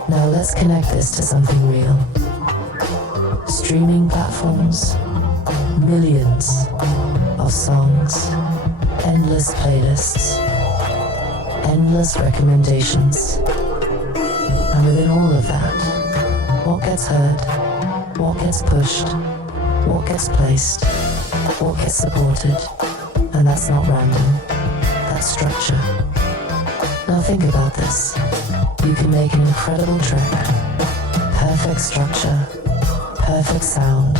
Now let's connect this to something real. Streaming platforms, millions of songs, endless playlists, endless recommendations. And within all of that, what gets heard, what gets pushed, what gets placed, what gets supported, and that's not random, that's structure. Now think about this. You can make an incredible track, perfect structure, perfect sound,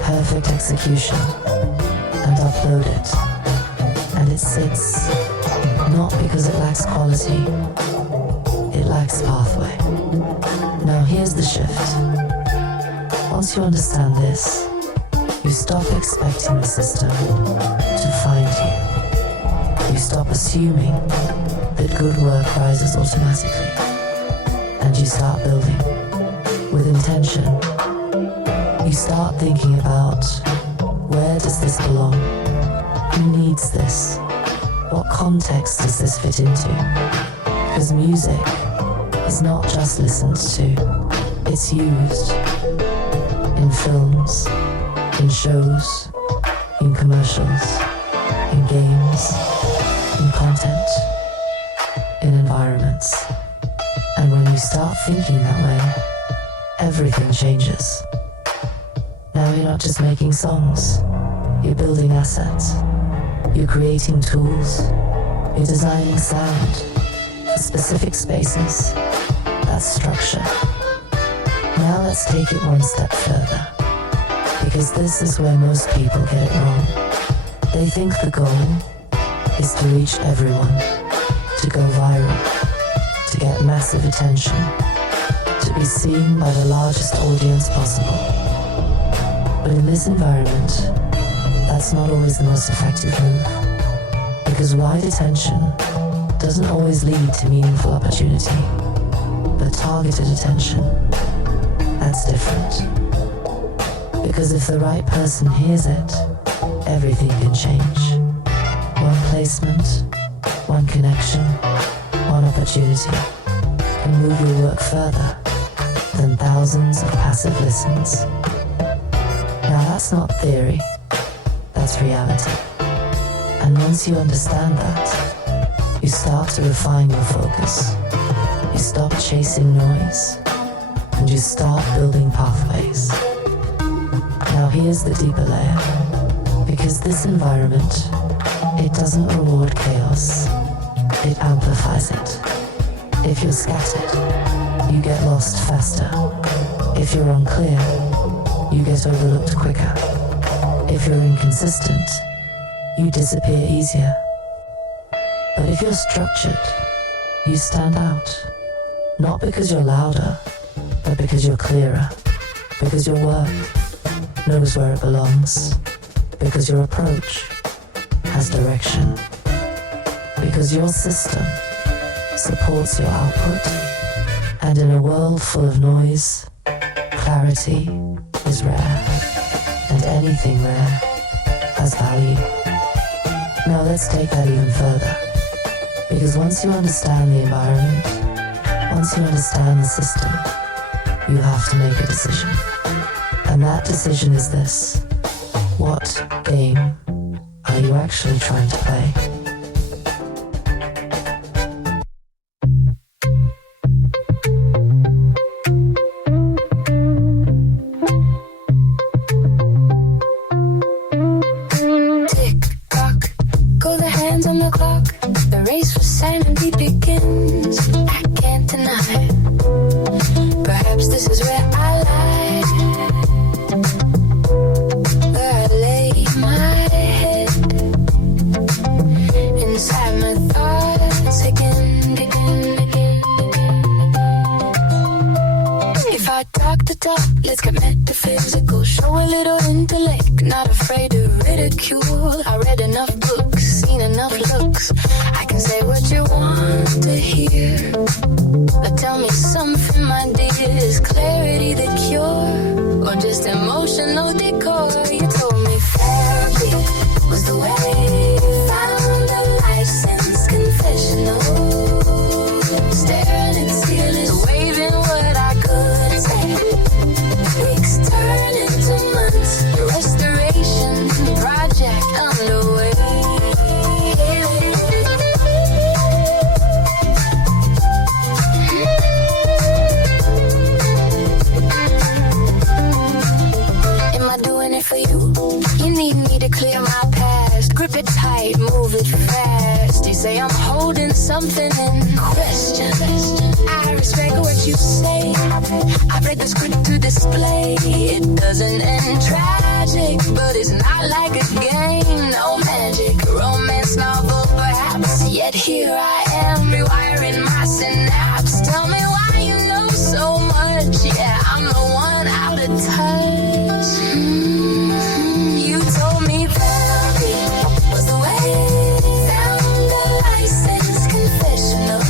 perfect execution, and upload it. And it sits, not because it lacks quality, it lacks pathway. Now here's the shift. Once you understand this, you stop expecting the system to find you. You stop assuming that good work rises automatically. And you start building with intention. You start thinking about, where does this belong? Who needs this? What context does this fit into? Because music is not just listened to, it's used in films, in shows, in commercials, in games, in content, in environments. And when you start thinking that way, everything changes. Now you're not just making songs, you're building assets, you're creating tools, You're designing sound for specific spaces. That's structure. Now let's take it one step further, because this is where most people get it wrong. They think the goal is to reach everyone, to go viral, to get massive attention, to be seen by the largest audience possible. But in this environment, that's not always the most effective move, because wide attention doesn't always lead to meaningful opportunity, but targeted attention, that's different. Because if the right person hears it, everything can change. One placement, one connection, one opportunity can move your work further than thousands of passive listens. Now that's not theory, that's reality. And once you understand that, you start to refine your focus. You stop chasing noise, and you start building pathways. Now here's the deeper layer, because this environment, it doesn't reward chaos, it amplifies it. If you're scattered, you get lost faster. If you're unclear, you get overlooked quicker. If you're inconsistent, you disappear easier. But if you're structured, you stand out. Not because you're louder, but because you're clearer. Because your work knows where it belongs. Because your approach has direction. Because your system supports your output. And in a world full of noise, clarity is rare. And anything rare has value. Now let's take that even further. Because once you understand the environment, once you understand the system, you have to make a decision. And that decision is this: what game are you actually trying to play? Let's get metaphysical, show a little intellect, not afraid of ridicule. I read enough books, seen enough looks. I can say what you want to hear, but tell me something, my dear. Is clarity the cure, or just emotional decor? You told me therapy was the way. Found a license confessional, staring at ceilings, waving what I could say. Weeks turn into months, the restoration project underway. Am I doing it for you? You need me to clear my past. Grip it tight, move it fast. You say I'm holding something in question. I respect what you say. I read the script to display. It doesn't end tragic, but it's not like a game. No magic, romance novel perhaps. Yet here I am, rewiring my synapse. Tell me why you know so much. Yeah, I'm the one out of touch. You told me therapy was the way. Found a license confessional,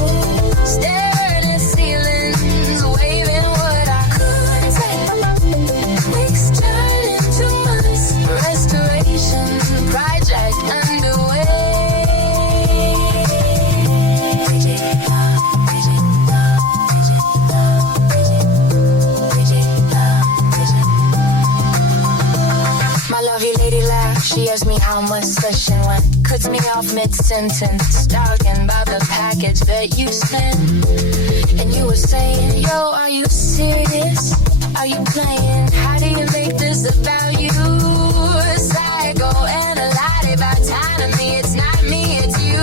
staring at ceilings, waving what I could take. Weeks turn into months, restoration project underway. My lovely lady laughed. She asked me how much session went. Cuts me off mid-sentence, talking about the package that you spent. And you were saying, yo, are you serious? Are you playing? How do you make this about you? Psychoanalytic about time to me. It's not me, it's you.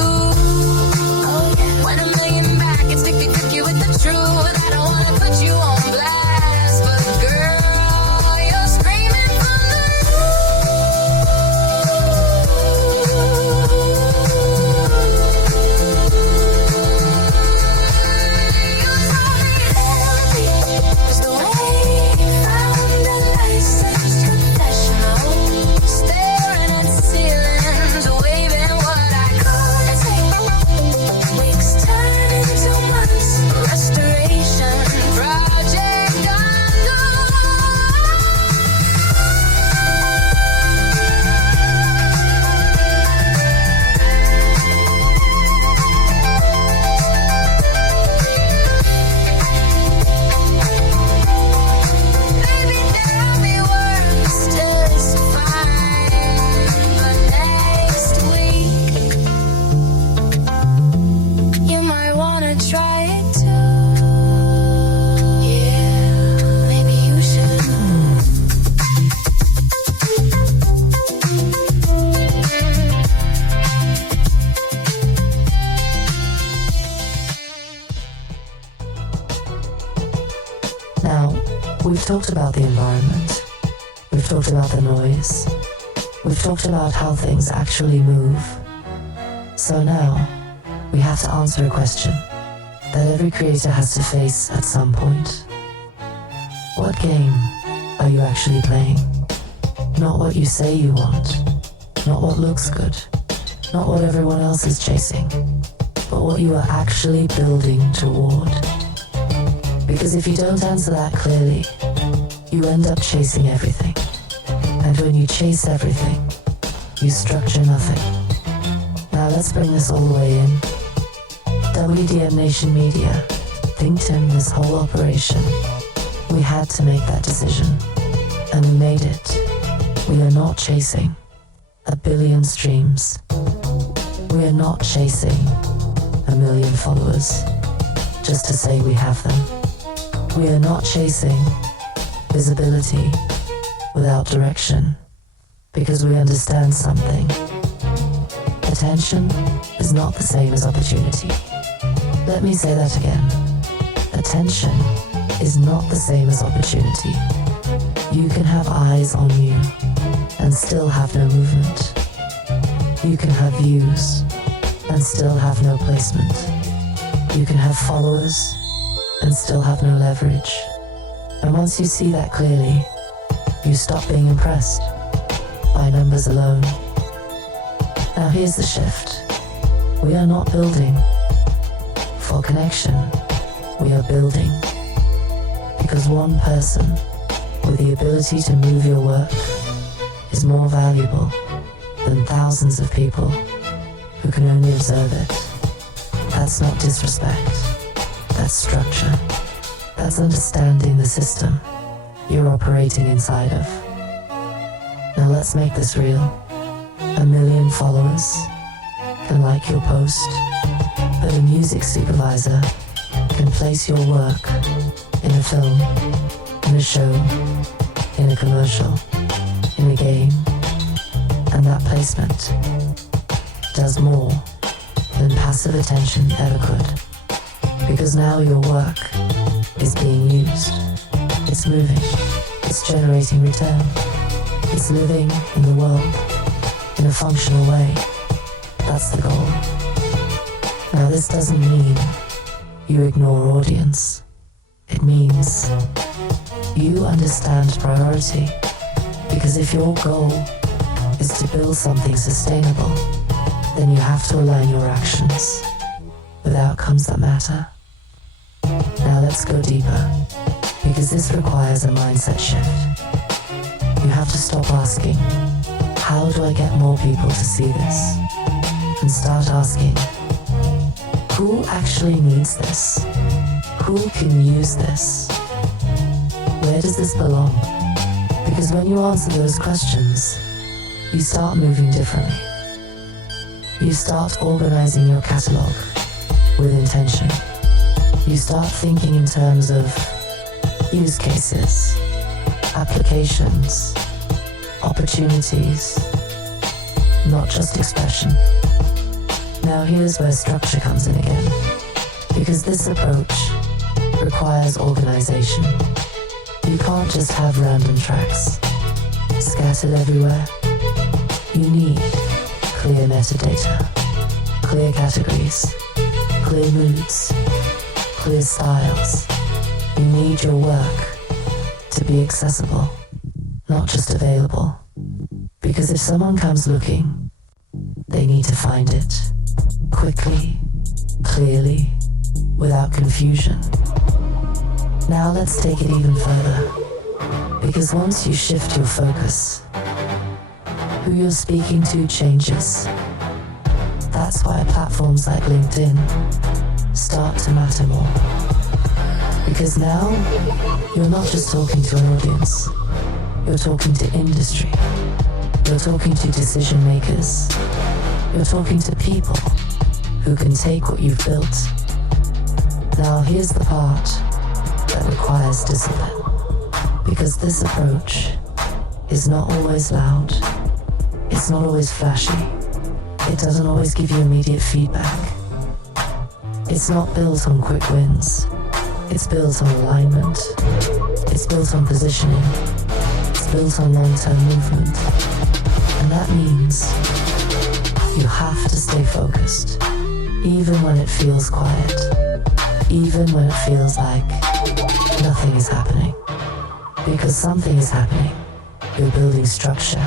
We've talked about the environment. We've talked about the noise. We've talked about how things actually move. So now, we have to answer a question that every creator has to face at some point. What game are you actually playing? Not what you say you want, not what looks good, not what everyone else is chasing, but what you are actually building toward. Because if you don't answer that clearly, you end up chasing everything. And when you chase everything, you structure nothing. Now let's bring this all the way in. WDM Nation Media, ThinkTimm, this whole operation, we had to make that decision. And we made it. We are not chasing 1 billion streams. We are not chasing 1 million followers just to say we have them. We are not chasing visibility without direction because we understand something. Attention is not the same as opportunity. Let me say that again. Attention is not the same as opportunity. You can have eyes on you and still have no movement. You can have views and still have no placement. You can have followers and still have no leverage. And once you see that clearly, you stop being impressed by numbers alone. Now here's the shift. We are not building for connection. We are building because one person with the ability to move your work is more valuable than thousands of people who can only observe it. That's not disrespect. That's structure. That's understanding the system you're operating inside of. Now let's make this real. 1 million followers can like your post, but a music supervisor can place your work in a film, in a show, in a commercial, in a game, and that placement does more than passive attention ever could. Because now your work is being used. It's moving. It's generating return. It's living in the world in a functional way. That's the goal. Now this doesn't mean you ignore audience. It means you understand priority. Because if your goal is to build something sustainable, then you have to align your actions with outcomes that matter. Now let's go deeper, because this requires a mindset shift. You have to stop asking, how do I get more people to see this? And start asking, who actually needs this? Who can use this? Where does this belong? Because when you answer those questions, you start moving differently. You start organizing your catalog with intention. You start thinking in terms of use cases, applications, opportunities, not just expression. Now here's where structure comes in again, because this approach requires organization. You can't just have random tracks scattered everywhere. You need clear metadata, clear categories, clear moods, clear styles. You need your work to be accessible, not just available. Because if someone comes looking, they need to find it quickly, clearly, without confusion. Now let's take it even further. Because once you shift your focus, who you're speaking to changes. That's why platforms like LinkedIn start to matter more. Because now, you're not just talking to an audience. You're talking to industry. You're talking to decision makers. You're talking to people who can take what you've built. Now here's the part that requires discipline. Because this approach is not always loud. It's not always flashy. It doesn't always give you immediate feedback. It's not built on quick wins. It's built on alignment. It's It's built on positioning. It's built on long-term movement. And that means you have to stay focused, even when it feels quiet, even when it feels like nothing is happening. Because something is happening. You're building structure.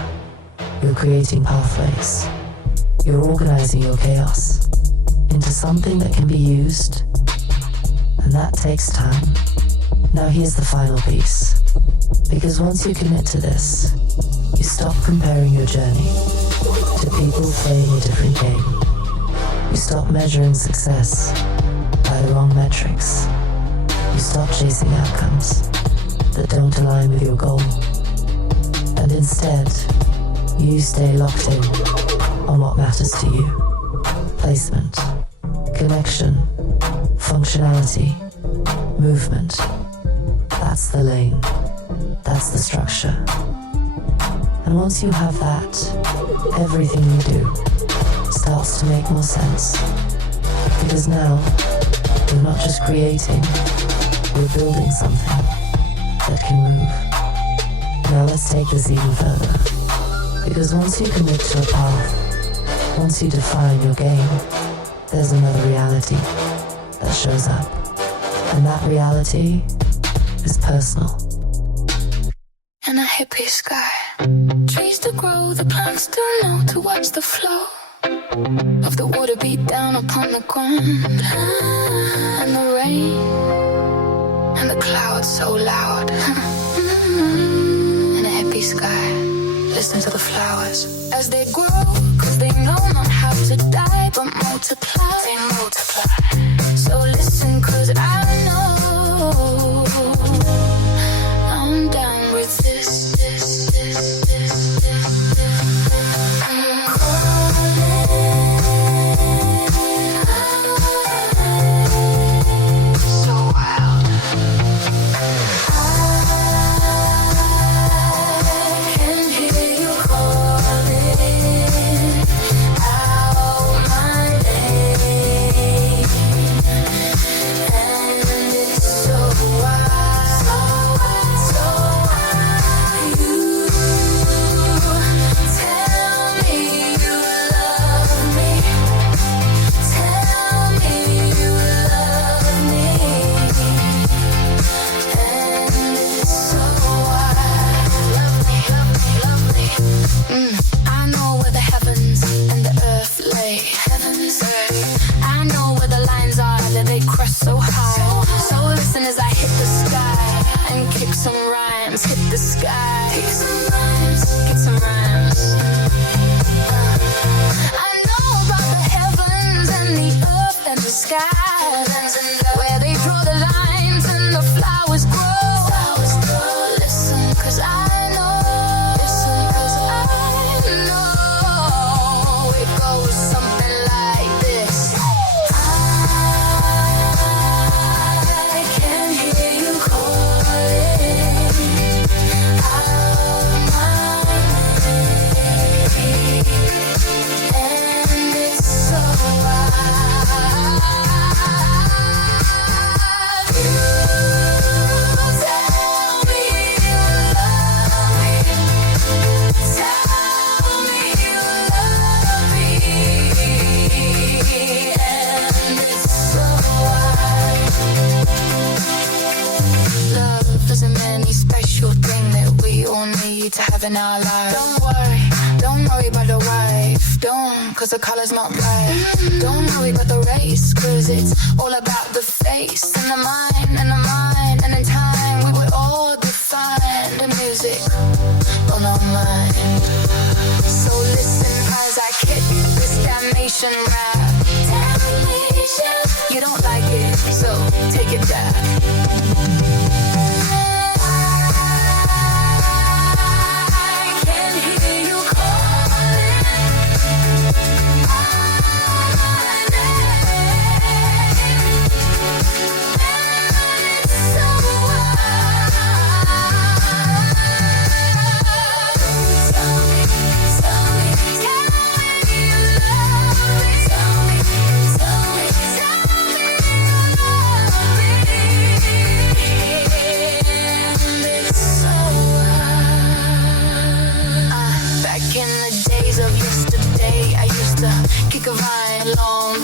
You're creating pathways. You're organizing your chaos into something that can be used, and that takes time. Now here's the final piece. Because once you commit to this, you stop comparing your journey to people playing a different game. You stop measuring success by the wrong metrics. You stop chasing outcomes that don't align with your goal. And instead, you stay locked in on what matters to you. Placement, connection, functionality, movement. That's the lane. That's the structure. And once you have that, everything you do starts to make more sense. Because now, you're not just creating, you're building something that can move. Now let's take this even further. Because once you commit to a path, once you define your game, there's another reality that shows up. And that reality is personal. And a hippie sky. Trees to grow, the plants to know, to watch the flow of the water beat down upon the ground. And the rain, and the clouds so loud. And a hippie sky. Listen to the flowers as they grow, cause they know not how to die, but multiply. They multiply. So listen, cause I know I'm down with this. I'm calling. So wild. I can hear you calling out my name, and it's so wild, so wild, so wild. You tell me you love me, tell me you love me, and it's so wild. Love me, love me, love me. I know where the heavens and the earth lay. Heavens, I know where the lines are that they cross so high. So listen as I hit the sky and kick some rhymes. Hit the sky, kick some rhymes, kick some rhymes. I know about the heavens and the earth and the sky, where they draw the lines and the flowers grow. Listen, cause I know. Listen, cause I know. It goes something like this. I can hear you calling out my name, and it's so wild. You tell me you love me, tell me you love me, and it's so wild. Love isn't any special thing that we all need to have in our lives. Don't worry about the wife. Don't, cause the color's not right. Don't worry about the race, cause it's all about the face and the mind and the mind. And in time we would all define the music on our mind. So listen as I kick this damnation rap. Damnation. You don't like it, so take it back. I can hear you calling my name, and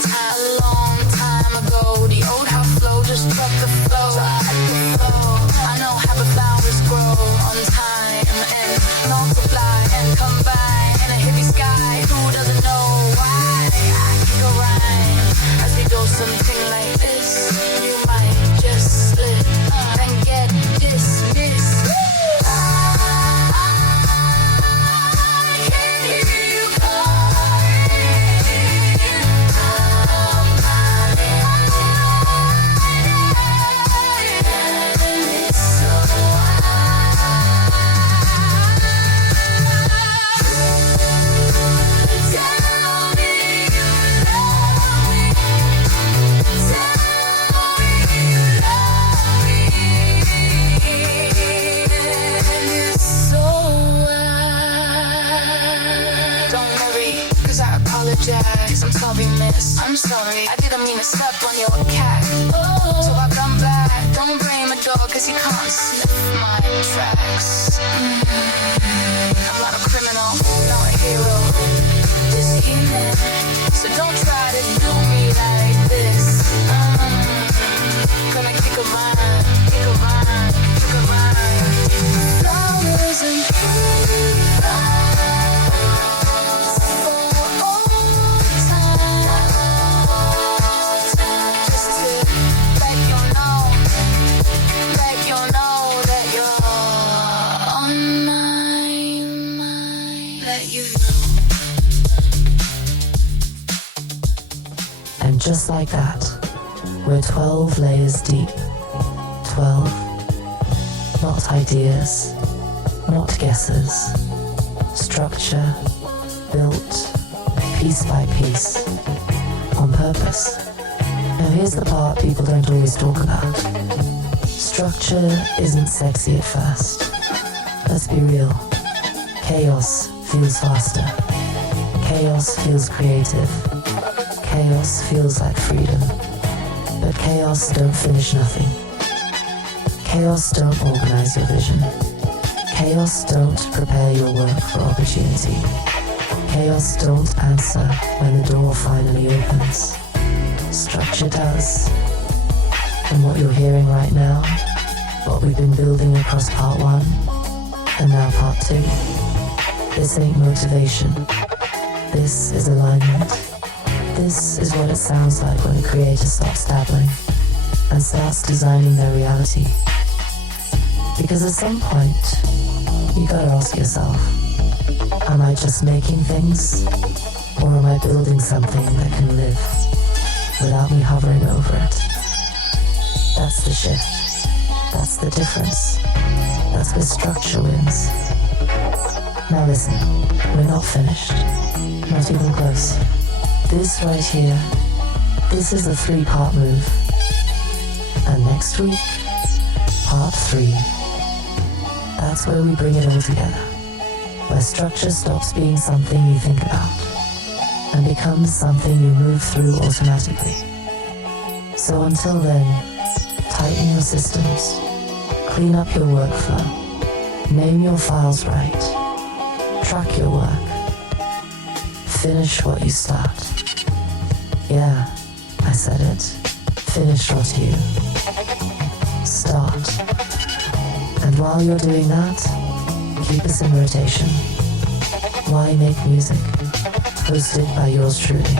A long time ago, the old house flow just dropped the flow. I know how the flowers grow on time and multiply and combine in a hippie sky. Who doesn't know why? I kick a rhyme as we go something like this. You might just slip and get dismissed. I'm sorry, miss. I'm sorry, I didn't mean to step on your cat. So I come back. Don't blame a dog, cause you can't sniff my tracks. I'm not a criminal, not a hero. This evening, so don't try to do me like this. Gonna kick a vine, kick a vine, kick a vine. Flowers and just like that, we're 12 layers deep. 12. Not ideas, not guesses. Structure, built, piece by piece, on purpose. Now here's the part people don't always talk about. Structure isn't sexy at first. Let's be real. Chaos feels faster. Chaos feels creative. Chaos feels like freedom, but chaos don't finish nothing. Chaos don't organize your vision. Chaos don't prepare your work for opportunity. Chaos don't answer when the door finally opens. Structure does. And what you're hearing right now, what we've been building across part 1, and now part 2, this ain't motivation. This is alignment. This is what it sounds like when a creator stops dabbling and starts designing their reality. Because at some point, you gotta ask yourself, am I just making things? Or am I building something that can live without me hovering over it? That's the shift. That's the difference. That's where structure wins. Now listen, we're not finished. Not even close. This right here, this is a 3-part move. And next week, part 3. That's where we bring it all together. Where structure stops being something you think about and becomes something you move through automatically. So until then, tighten your systems, clean up your workflow, name your files right, track your work, finish what you start. Yeah, I said it. Finish what you start. And while you're doing that, keep us in rotation. Why Make Music? Hosted by yours truly,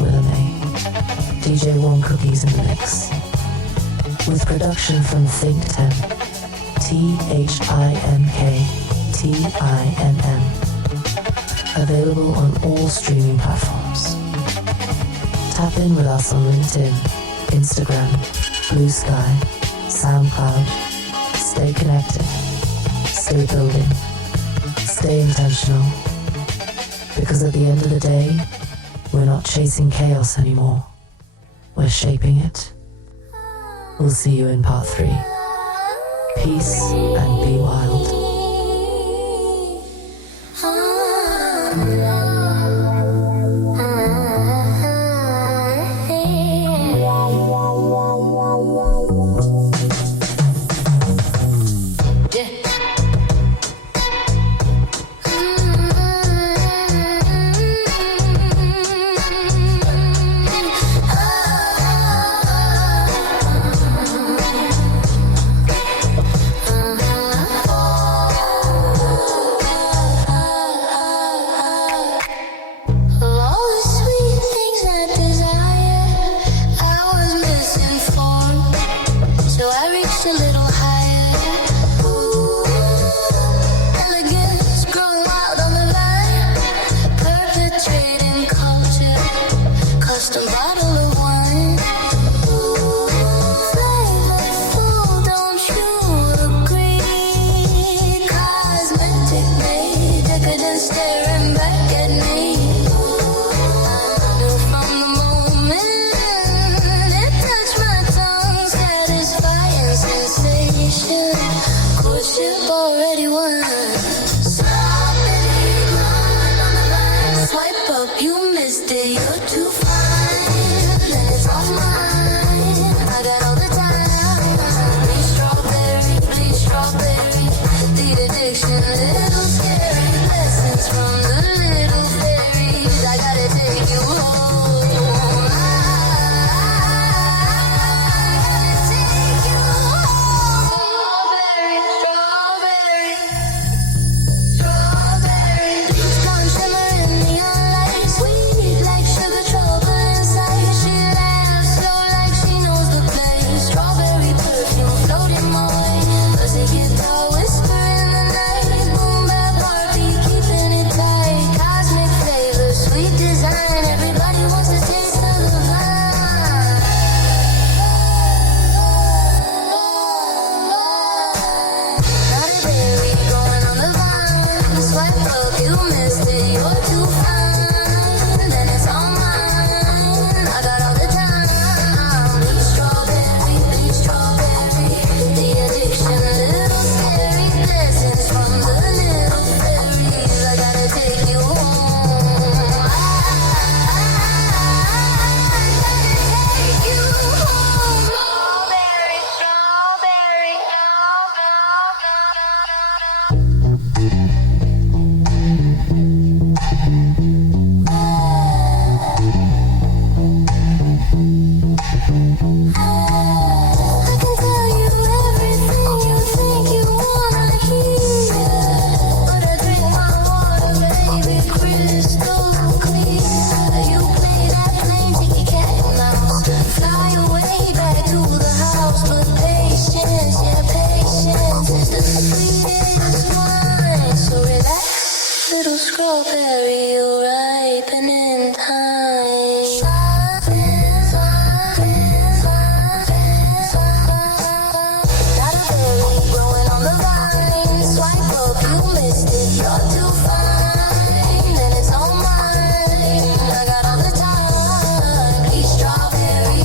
Willa May. DJ Warm Cookies in the mix. With production from ThinkTimm. ThinkTimm. Available on all streaming platforms. Tap in with us on LinkedIn, Instagram, Blue Sky, SoundCloud. Stay connected. Stay building. Stay intentional. Because at the end of the day, we're not chasing chaos anymore. We're shaping it. We'll see you in part 3. Peace and be wild. just a bottle of wine. Ooh, flavorful, don't you agree? Cosmetic made, decadent staring back at me. I knew from the moment it touched my tongue, satisfying sensation. Courtship already won. Swipe up, you missed it, you're too fine. Then it's all mine, I got all the time. Bleach strawberry, the addiction, little scary. Lessons from the little fairies, I gotta take you home. I gotta take you home. Strawberry. Bleach blonde shimmer in neon light, sweet like sugar trouble inside. She laughs slow like she knows the place. Strawberry perfume floating my way. Fuzzy guitar whisper in the night. Boom bap heartbeat keeping it tight. Cosmic flavor, sweet design. Everybody wants to taste of the vine. Not a berry growing on the vine. Swipe up, you missed it, you're too fine. Then it's all mine, I got all the time. Bleach strawberry, the addiction, little scary. Blessings from the little fairies, I gotta take you home. I gotta take you home. Strawberry. I can tell you everything you think you wanna hear, but I drink my water, baby, crystal clear. You play that plain ticket cat and mouse, fly away back to the house, but patience is the sweetest wine. So relax, little strawberry, you'll ripen in time. Not a berry growing on the vine. Swipe up, you missed it, you're too fine. Then it's all mine, I got all the time. Bleach strawberry,